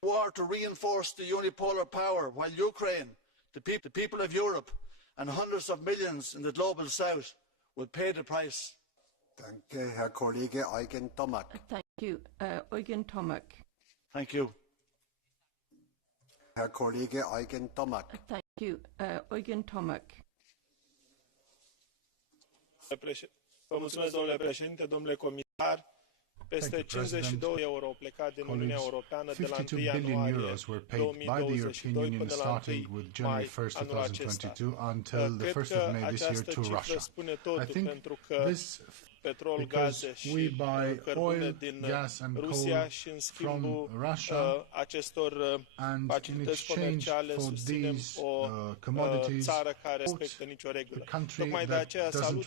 War to reinforce the unipolar power, while Ukraine, the people of Europe and hundreds of millions in the global south will pay the price. Danke, Herr Kollege Eugen Tomak. Thank you, Eugen Tomak. Thank you. Herr Kollege Eugen Tomak. Thank you, Eugen Tomak. Vă mulțumesc, domnule președinte, domnule comisar. Peste 52 euro plecat din Uniunea Europeană de la 1 ianuarie 2022 până la 1 mai anul acesta. Cred că această cifră spune totul, pentru că petrol, gaze și cărbune din Rusia și în schimbul acestor facilități comerciale susținem o țară care respectă nicio regulă. Tocmai de aceea salut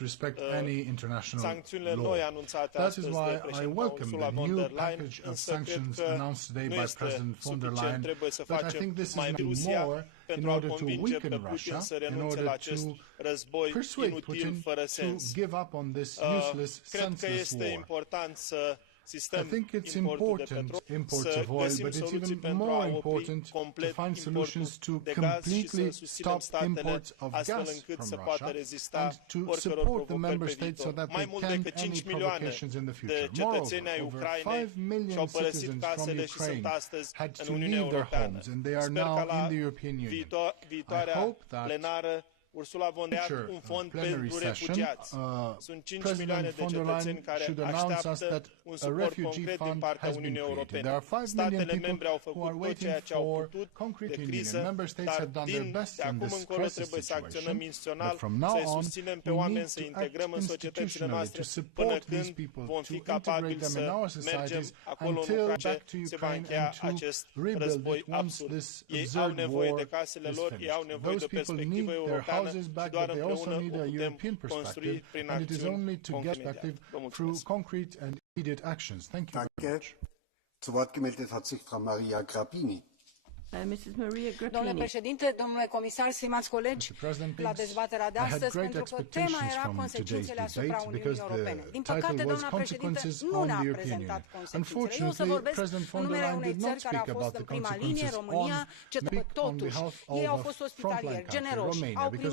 sancțiunile noi anunțate astăzi de președinta Ursula Von der Leyen, însă cred că nu este suficient. Trebuie să facem mai Rusia pentru a convinge pe Putin să renunțe la acest război inutil, fără sens. Cred că este important să sistem importul de petrol, să găsim soluții pentru a opri complet importul de gaz și să susținem statele astfel încât să poată rezista oricăror provocări pe viitor. Mai mult decât 5 milioane de cetățeni ai Ucrainei și-au părăsit casele și sunt astăzi în Uniunea Europeană. Sper ca la viitoarea plenară Ursula Von der Leyen un fond pentru refugiați. Sunt 5 milioane de cetățeni care așteaptă un suport concret din partea Uniunii Europene. Statele membre au făcut tot ceea ce au putut de criză, dar de acum încolo trebuie să acționăm instituțional, să-i susținem pe oameni, să integrăm în societățile noastre până când vom fi capabili să mergem acolo în Ucraina se va încheia acest război absurd. Ei au nevoie de casele lor, ei au nevoie de o perspectivă europeană. But they also need a European perspective, and it is only to get active through concrete and immediate actions. Thank you very much. Zu Wort gemeldet hat sich Frau Maria Grapini. Domnule președinte, domnule comisar, stimați colegi, la dezbaterea de astăzi, pentru că tema era consecințele asupra Uniunii Europene. Din păcate, doamna președintă nu ne-a prezentat consecințele. Eu o să vorbesc în numele unei țări care a fost în prima linie, România, totuși, ei au fost ospitalieri, generoși, au primit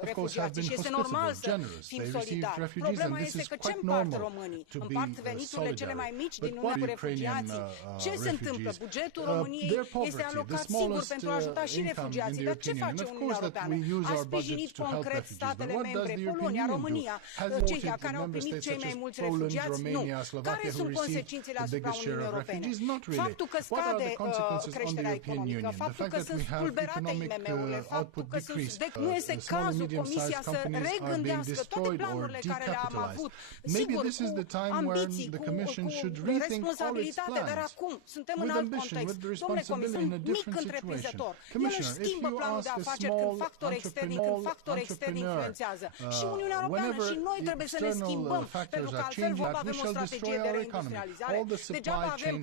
refugiații și este normal să fim solidari. Problema este că ce împart românii? Împart veniturile cele mai mici din Uniunea cu refugiații? Ce se întâmplă? Bugetul României este alocat singur pentru a ajuta și refugiații. Dar ce face Uniunea Europeană? A sprijinit concret statele membre, Polonia, România, Cehia, care au primit cei mai mulți refugiați? Nu. Care sunt consecințele asupra Uniunii Europene? Faptul că scade creșterea economică, faptul că sunt spulberate IMM-urile, faptul că nu este cazul Comisia să regândească toate planurile care le-am avut. Sigur, cu ambiții, cu responsabilitate, dar acum suntem în alt context. Domnule comisar, mic întreprinzător. El își schimbă planul de afaceri când factori externi influențează. Și Uniunea Europeană și noi trebuie să ne schimbăm, pentru că altfel vom avea o strategie de reindustrializare. Degeaba avem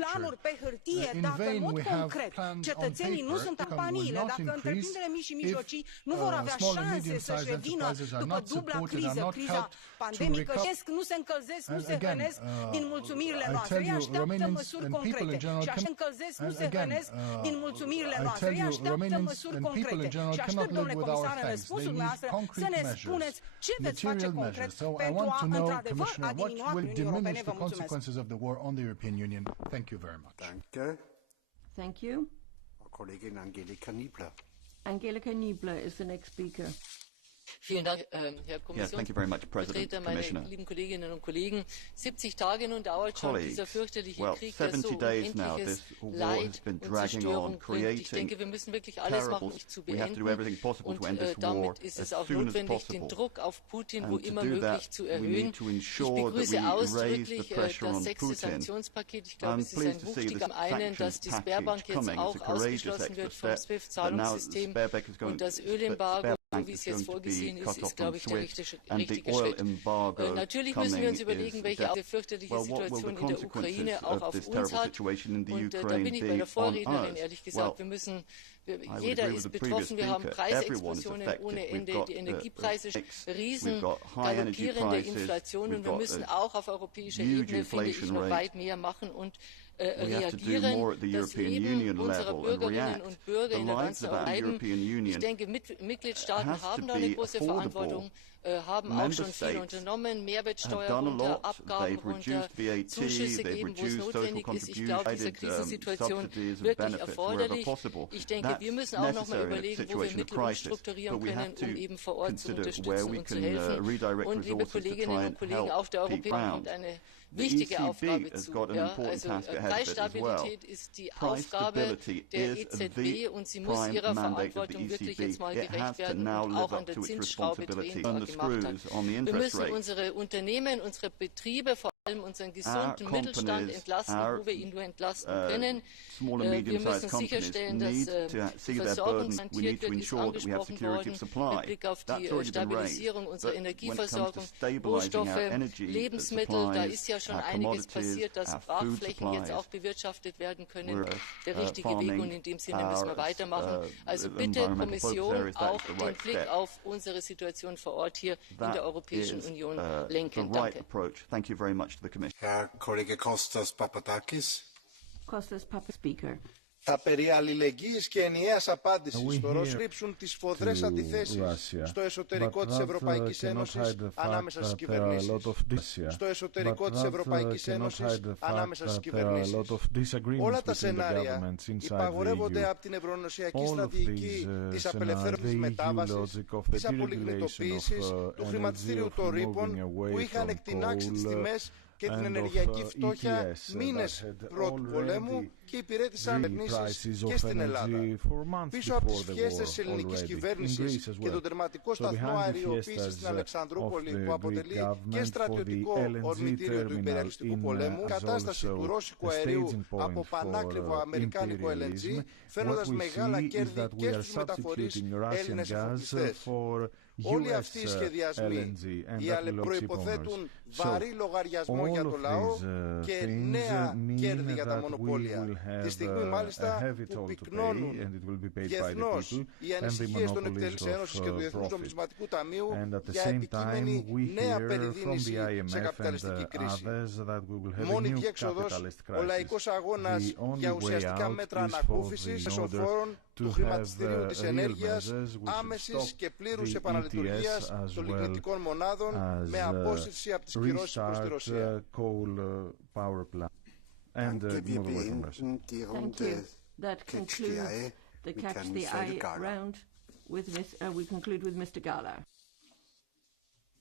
planuri pe hârtie, dacă în mod concret cetățenii nu sunt companiile, dacă întreprinderile mici și mijlocii nu vor avea șanse să-și revină după dubla criză, criza pandemică, nu se încălzesc, nu se hrănesc din mulțumirile noastre. Ei așteaptă măsuri concrete. Și așa încălzesc, nu se hrănesc din mulțumirile noastre. Ei așteaptă măsuri concrete. Și aștept, domnule comisar, în răspunsul noastră să ne spuneți ce veți face concret pentru a, într-adevăr, a diminua Uniunii Europene. Vă mulțumesc. Thank you. Kollegin Angelika Niebler. Angelika Niebler is the next speaker. Vielen Dank, Herr Kommissionsvertreter, meine lieben Kolleginnen und Kollegen. 70 Tage nun dauert schon dieser fürchterliche Krieg, der so unendliches Leid und Zerstörung bringt. Ich denke, wir müssen wirklich alles machen, um ihn zu beenden. Und damit ist es auch notwendig, den Druck auf Putin wo immer möglich zu erhöhen. Ich begrüße ausdrücklich das 6. Sanktionspaket. Ich glaube, es ist ein wichtiger zum einen, dass die Sberbank jetzt auch ausgeschlossen wird vom SWIFT-Zahlungssystem und das Ölembargo, so wie es jetzt vorgesehen ist, glaube ich, der richtige Schritt. Natürlich müssen wir uns überlegen, welche fürchterliche Situation in der Ukraine auch auf uns hat. Und da bin ich bei der Vorrednerin, ehrlich gesagt. Wir müssen, jeder ist betroffen. Wir haben Preisexplosionen ohne Ende, die Energiepreise, riesen galoppierende Inflation. Und wir müssen auch auf europäischer Ebene, finde ich, noch weit mehr machen und reagieren, das Leben unserer Bürgerinnen und Bürger in der ganzen Europäischen. Ich denke, Mitgliedstaaten haben da eine große Verantwortung, haben auch schon viel unternommen, Mehrwertsteuer runter, Abgaben runter, Zuschüsse geben, wo es notwendig ist. Ich glaube, diese Krisensituation wirklich erforderlich. Ich denke, wir müssen auch noch mal überlegen, wo wir Mittel umstrukturieren können, um eben vor Ort zu unterstützen und zu helfen. Und, liebe Kolleginnen und Kollegen, auch der Europäische Union hat eine wichtige Aufgabe zu. Also Preisstabilität ist die Aufgabe der EZB und sie muss ihrer Verantwortung wirklich jetzt mal gerecht werden und auch an der Zinsschraube drehen, die gemacht hat. Wir müssen unsere Unternehmen, unsere Betriebe, vor allem unseren gesunden Mittelstand entlasten, wo wir ihn nur entlasten können. Wir müssen sicherstellen, dass die Versorgung garantiert wird, ist angesprochen worden, mit Blick auf die Stabilisierung unserer Energieversorgung, Rohstoffe, Lebensmittel, da ist ja schon einiges passiert, dass Brachflächen jetzt auch bewirtschaftet werden können. Der richtige Weg und in dem Sinne müssen wir weitermachen. Also bitte Kommission auch den Blick auf unsere Situation vor Ort hier in der Europäischen Union lenken. Danke. Herr Kollege Kostas Papadakis. Kostas Papadakis, Speaker. Τα περί αλληλεγγύης και ενιαίας απάντησης στο ρίψουν τις σφοδρές αντιθέσεις στο εσωτερικό της Ευρωπαϊκής Ένωσης ανάμεσα στις κυβερνήσεις. Στο εσωτερικό της Ευρωπαϊκής Ένωσης ανάμεσα στις κυβερνήσεις. Όλα τα σενάρια υπαγορεύονται από την ευρωενωσιακή στρατηγική της απελευθέρωσης μετάβασης, της απολιγνητοποίησης, του χρηματιστήριου των ρήπων που είχαν εκτινάξει τις τιμές και την ενεργειακή φτώχεια μήνες πρώτου πολέμου και υπηρέτησαν κυβερνήσεις και στην Ελλάδα. Πίσω από τις φιέστες της ελληνικής κυβέρνησης και τον τερματικό σταθμό αεριοποίησης στην Αλεξανδρούπολη που αποτελεί και στρατιωτικό ορμητήριο του υπεριαλιστικού πολέμου, η κατάσταση του ρώσικου αερίου από πανάκριβο αμερικάνικο LNG, φαίνοντας μεγάλα κέρδη και στους μεταφορείς Έλληνες εφοπλιστές. Όλοι αυτοί οι σχεδιασμοί προϋποθέτουν βαρύ λογαριασμό για το λαό και νέα κέρδη για τα μονοπόλια. Τη στιγμή μάλιστα που πυκνώνουν διεθνώς οι ανησυχίες των εκτελέσεων Ένωσης και του Διεθνούς Νομισματικού Ταμείου για επικείμενη νέα περιδίνηση σε καπιταλιστική κρίση. Μόνη διέξοδος ο λαϊκός αγώνας για ουσιαστικά μέτρα ανακούφισης εσωφόρων του χρηματιστηρίου της ενέργειας, άμεσης και πλήρους επαναλειτουργίας των λιγνητικών μονάδων με απόσυρση από τις κυρώσεις προς τη Ρωσία. Thank you. That concludes the Catch the Eye round. We conclude with Mr. Gahler.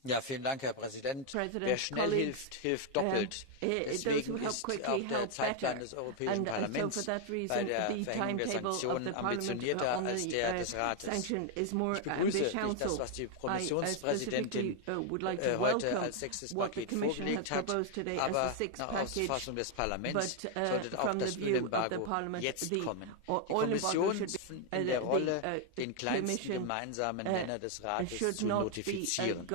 Ja, vielen Dank, Herr Präsident. Wer schnell hilft, hilft doppelt. Deswegen ist auch der Zeitplan des Europäischen Parlaments bei der Verhängung der Sanktionen ambitionierter als der des Rates. Ich begrüße wirklich das, was die Kommissionspräsidentin heute als sechstes Paket vorgelegt hat, aber nach Auffassung des Parlaments sollte auch das Ölembargo jetzt kommen. Die Kommission in der Rolle, den kleinsten gemeinsamen Nenner des Rates zu notifizieren.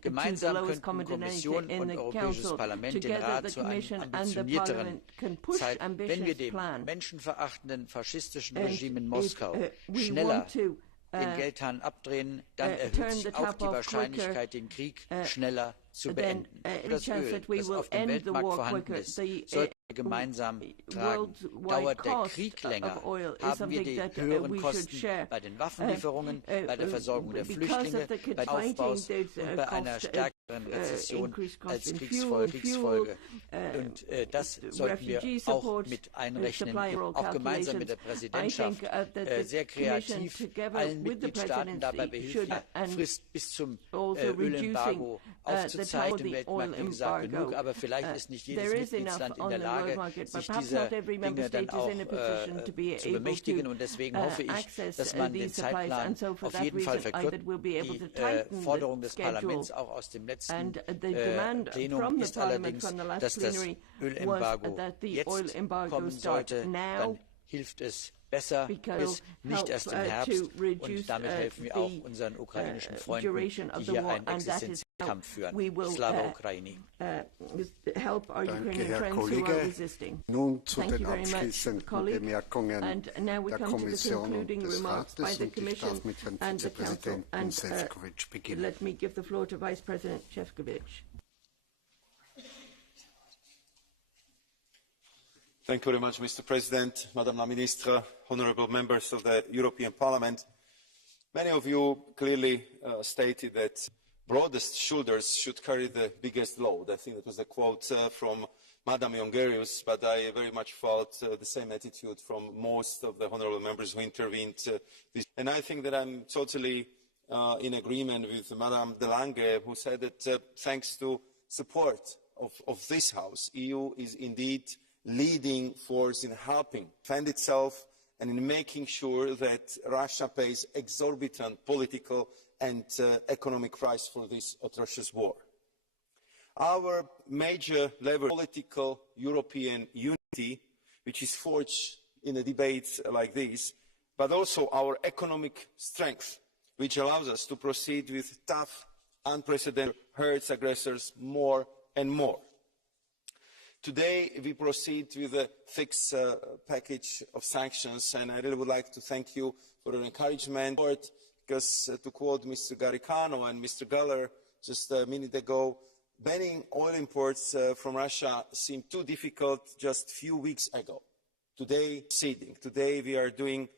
Gemeinsam könnten Kommission und Europäisches Parlament den Rat zu einem ambitionierteren Zeitplan, wenn wir dem menschenverachtenden faschistischen Regime in Moskau schneller den Geldhahn abdrehen, dann erhöht sich auch die Wahrscheinlichkeit, den Krieg schneller zu beenden. Das Öl, das auf dem Weltmarkt vorhanden ist, sollten wir gemeinsam tragen. Dauert der Krieg länger, haben wir die höheren Kosten bei den Waffenlieferungen, bei der Versorgung der Flüchtlinge, beim Aufbau und bei einer stärkeren Rezession als Kriegsfolge. Und das sollten wir auch mit einrechnen, auch gemeinsam mit der Präsidentschaft sehr kreativ allen Mitgliedstaaten dabei behilfen, Frist bis zum Ölembargo aufzuzeigen. Zeit im Weltmarkt, wie gesagt, genug, aber vielleicht ist nicht jedes Mitgliedsland in der Lage, sich dieser Dinge dann auch zu bemächtigen. Und deswegen hoffe ich, dass man den Zeitplan auf jeden Fall verkürzt. Die Forderung des Parlaments auch aus dem letzten Plenum ist allerdings, dass das Ölembargo jetzt kommen sollte. Dann hilft es besser bis nicht erst im Herbst, und damit helfen wir auch unseren ukrainischen Freunden, die hier einen existenziellen Kampf führen. Slava Ukraini. Danke, Herr Kollege. Nun zu den abschließenden Bemerkungen der Kommission und des Rates, und ich darf mit Herrn Vizepräsidenten Šefčovič beginnen. Let me give the floor to Vice President Šefčovič. Thank you very much, Mr. President, Madam la Ministra, honourable members of the European Parliament. Many of you clearly stated that broadest shoulders should carry the biggest load. I think that was a quote from Madam Jongerius, but I very much felt the same attitude from most of the honourable members who intervened. And I think that I'm totally in agreement with Madam de Lange, who said that thanks to support of this House, EU is indeed leading force in helping defend itself and in making sure that Russia pays exorbitant political and economic price for this atrocious war. Our major lever of political European unity, which is forged in a debate like this, but also our economic strength, which allows us to proceed with tough, unprecedented, hurts aggressors more and more. Today, we proceed with a fixed package of sanctions, and I really would like to thank you for your encouragement, because to quote Mr. Garicano and Mr. Galler just a minute ago, banning oil imports from Russia seemed too difficult just a few weeks ago. Today, we are doing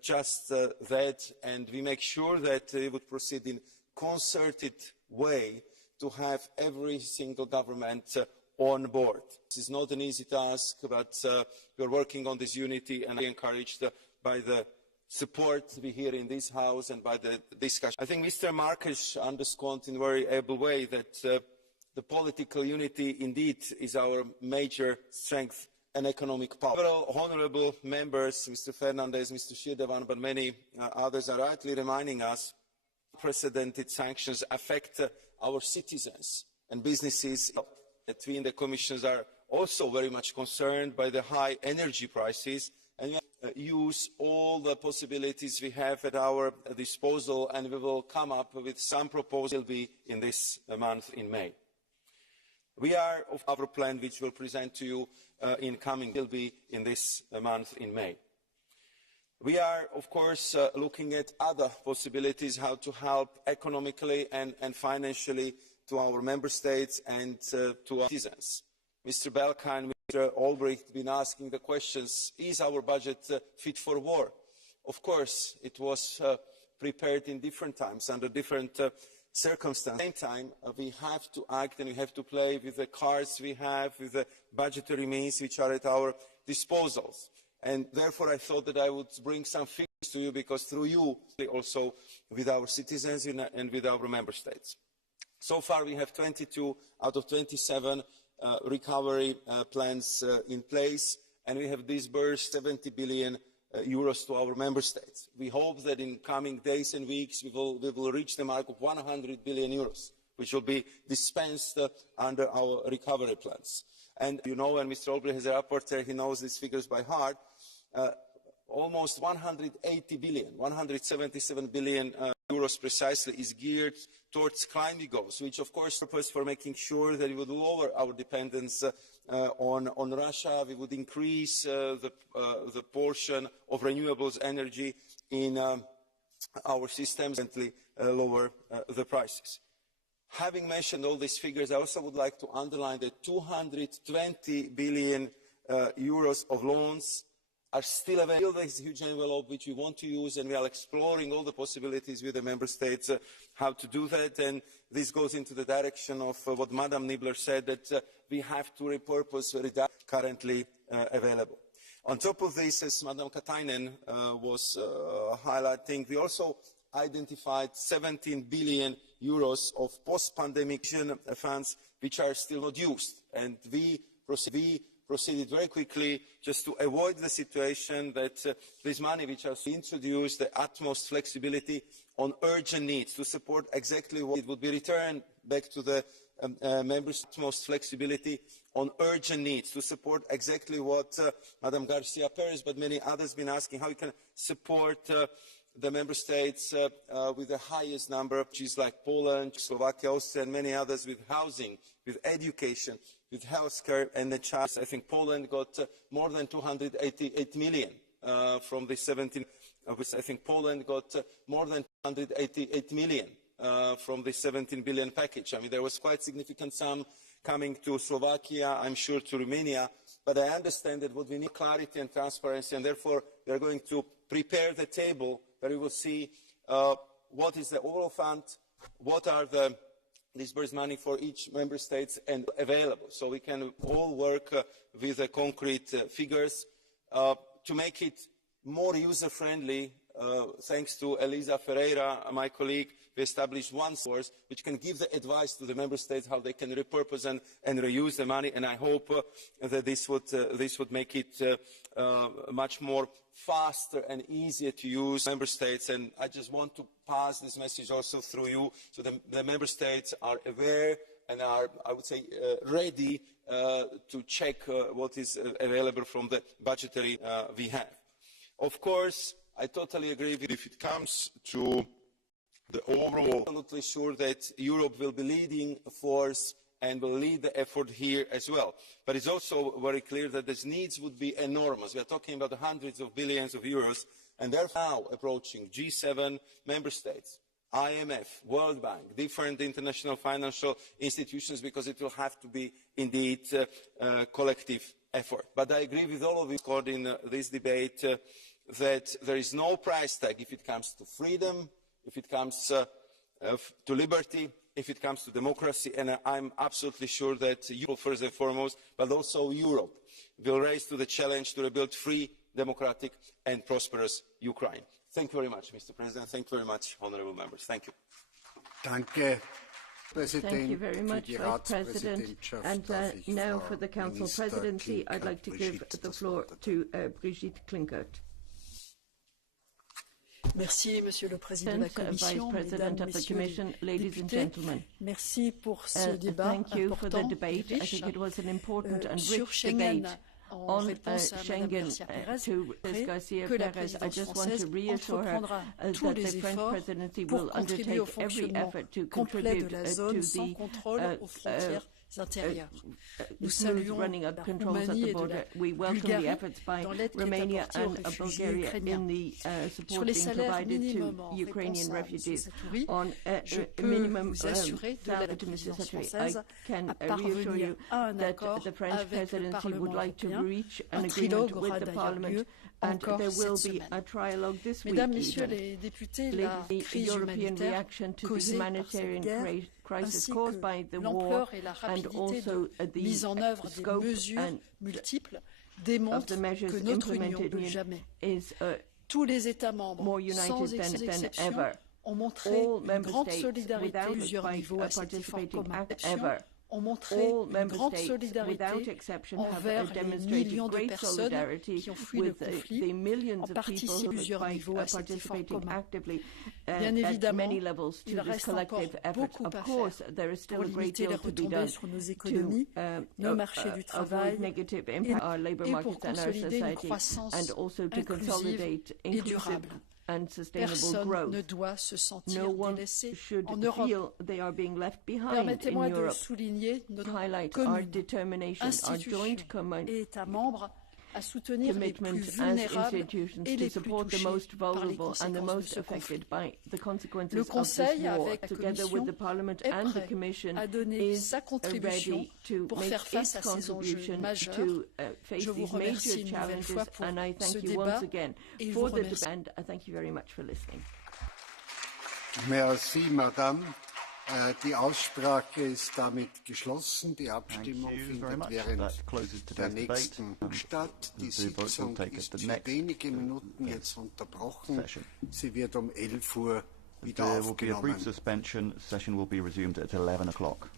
just that, and we make sure that we would proceed in concerted way to have every single government on board. This is not an easy task, but we are working on this unity, and I am encouraged by the support we hear in this House and by the discussion. I think Mr. Marques underscored in a very able way that the political unity indeed is our major strength and economic power. Several honourable members, Mr. Fernandez, Mr. Shirdevan, but many others are rightly reminding us unprecedented sanctions affect our citizens and businesses. That we in the Commission are also very much concerned by the high energy prices, and we use all the possibilities we have at our disposal, and we will come up with some proposal in this month in May. We are of our plan, which we'll present to you in coming, will be in this month in May. We are, of course, looking at other possibilities how to help economically and financially to our member states and to our citizens. Mr. Belka and Mr. Olbricht have been asking the questions, is our budget fit for war? Of course, it was prepared in different times, under different circumstances. At the same time, we have to act and we have to play with the cards we have, with the budgetary means which are at our disposals. And therefore I thought that I would bring some figures to you, because through you, also with our citizens and with our member states. So far we have 22 out of 27 recovery plans in place, and we have disbursed 70 billion euros to our member states. We hope that in coming days and weeks we will reach the mark of 100 billion euros, which will be dispensed under our recovery plans. And you know, and Mr. Olbrich is a rapporteur, he knows these figures by heart, almost 180 billion, 177 billion euros precisely is geared towards climate goals, which of course purpose for making sure that we would lower our dependence on Russia, we would increase the portion of renewables energy in our systems and lower the prices. Having mentioned all these figures, I also would like to underline that 220 billion euros of loans are still available. This huge envelope which we want to use, and we are exploring all the possibilities with the member states how to do that. And this goes into the direction of what Madam Niebler said, that we have to repurpose the currently available. On top of this, as Madam Katainen was highlighting, we also identified 17 billion euros of post-pandemic funds which are still not used, and we proceeded very quickly just to avoid the situation that this money which has introduced the utmost flexibility on urgent needs to support exactly what it would be returned back to the members' utmost flexibility on urgent needs to support exactly what Madam Garcia Perez but many others have been asking, how we can support the member states with the highest number, which is like Poland, Slovakia, Austria and many others, with housing, with education, with healthcare and the child. I think Poland got more than 288 million from the 17. I think Poland got more than 288 million from the 17 billion package. I mean, there was quite significant sum coming to Slovakia, I'm sure to Romania, but I understand that what we need clarity and transparency, and therefore we are going to prepare the table where we will see what is the overall fund, what are the disbursed money for each member state and available, so we can all work with the concrete figures to make it more user-friendly. Thanks to Elisa Ferreira, my colleague, we established one source which can give the advice to the member states how they can repurpose and reuse the money, and I hope that this would make it much more faster and easier to use member states. And I just want to pass this message also through you, so the member states are aware and are, I would say, ready to check what is available from the budgetary we have. Of course, I totally agree with you. If it comes to the overall, I'm absolutely sure that Europe will be leading force and will lead the effort here as well. But it's also very clear that the needs would be enormous. We are talking about hundreds of billions of euros, and they're now approaching G7 member states, IMF, World Bank, different international financial institutions, because it will have to be indeed a collective effort. But I agree with all of you caught in this debate that there is no price tag if it comes to freedom, if it comes to liberty, if it comes to democracy, and I'm absolutely sure that Europe first and foremost, but also Europe, will rise to the challenge to rebuild free, democratic and prosperous Ukraine. Thank you very much, Mr. President. Thank you very much, honourable members. Thank you. Thank you very much, Vice President. And now for the Council Presidency, I'd like to give the floor to Brigitte Klinkert. Merci, Monsieur le Président de la Commission, Mesdames, Messieurs les députés. Merci pour ce débat important et riche sur Schengen. En réponse à Mme Garcia Perez, que la présidence française entreprendra tous les efforts pour contribuer au fonctionnement complet de la zone sans contrôle aux frontières intérieures. Nous saluons la Roumanie et de la Bulgarie dans l'aide qui est apportée aux réfugiés ukrainiens. Sur les salaires minimums en réponse à M. Satouri, je peux vous assurer que la présidence française a parvenu à un accord avec le Parlement européen. Un trilogue aura d'ailleurs lieu encore cette semaine. Mesdames, Messieurs les députés, la crise humanitaire causée par cette guerre, ainsi que l'ampleur et la rapidité de mise en œuvre des mesures multiples démontrent que notre Union, plus jamais, tous les États membres, sans exception, ont montré une grande solidarité à plusieurs niveaux à cet effort commun. Ont montré une grande solidarité envers les millions de personnes qui ont fui le conflit, ont participé à plusieurs niveaux à cet effort commun. Bien évidemment, il reste encore beaucoup à faire pour limiter les retombées sur nos économies, nos marchés du travail et pour consolider une croissance inclusive et durable. Personne ne doit se sentir délaissé en Europe. Permettez-moi de souligner notre commune institution et États membres à soutenir les plus vulnérables et les plus touchés par les conséquences de ce conflit. Le Conseil, avec la Commission, est prêt à donner sa contribution pour faire face à ces enjeux majeurs. Je vous remercie une nouvelle fois pour ce débat et vous remercie. Merci, Madame. Die Aussprache ist damit geschlossen. Die Abstimmung findet während der nächsten statt. Die Sitzung ist für wenige Minuten jetzt unterbrochen. Sie wird um 11 Uhr wieder aufgenommen. There will be a brief suspension. Session will be resumed at 11 o'clock.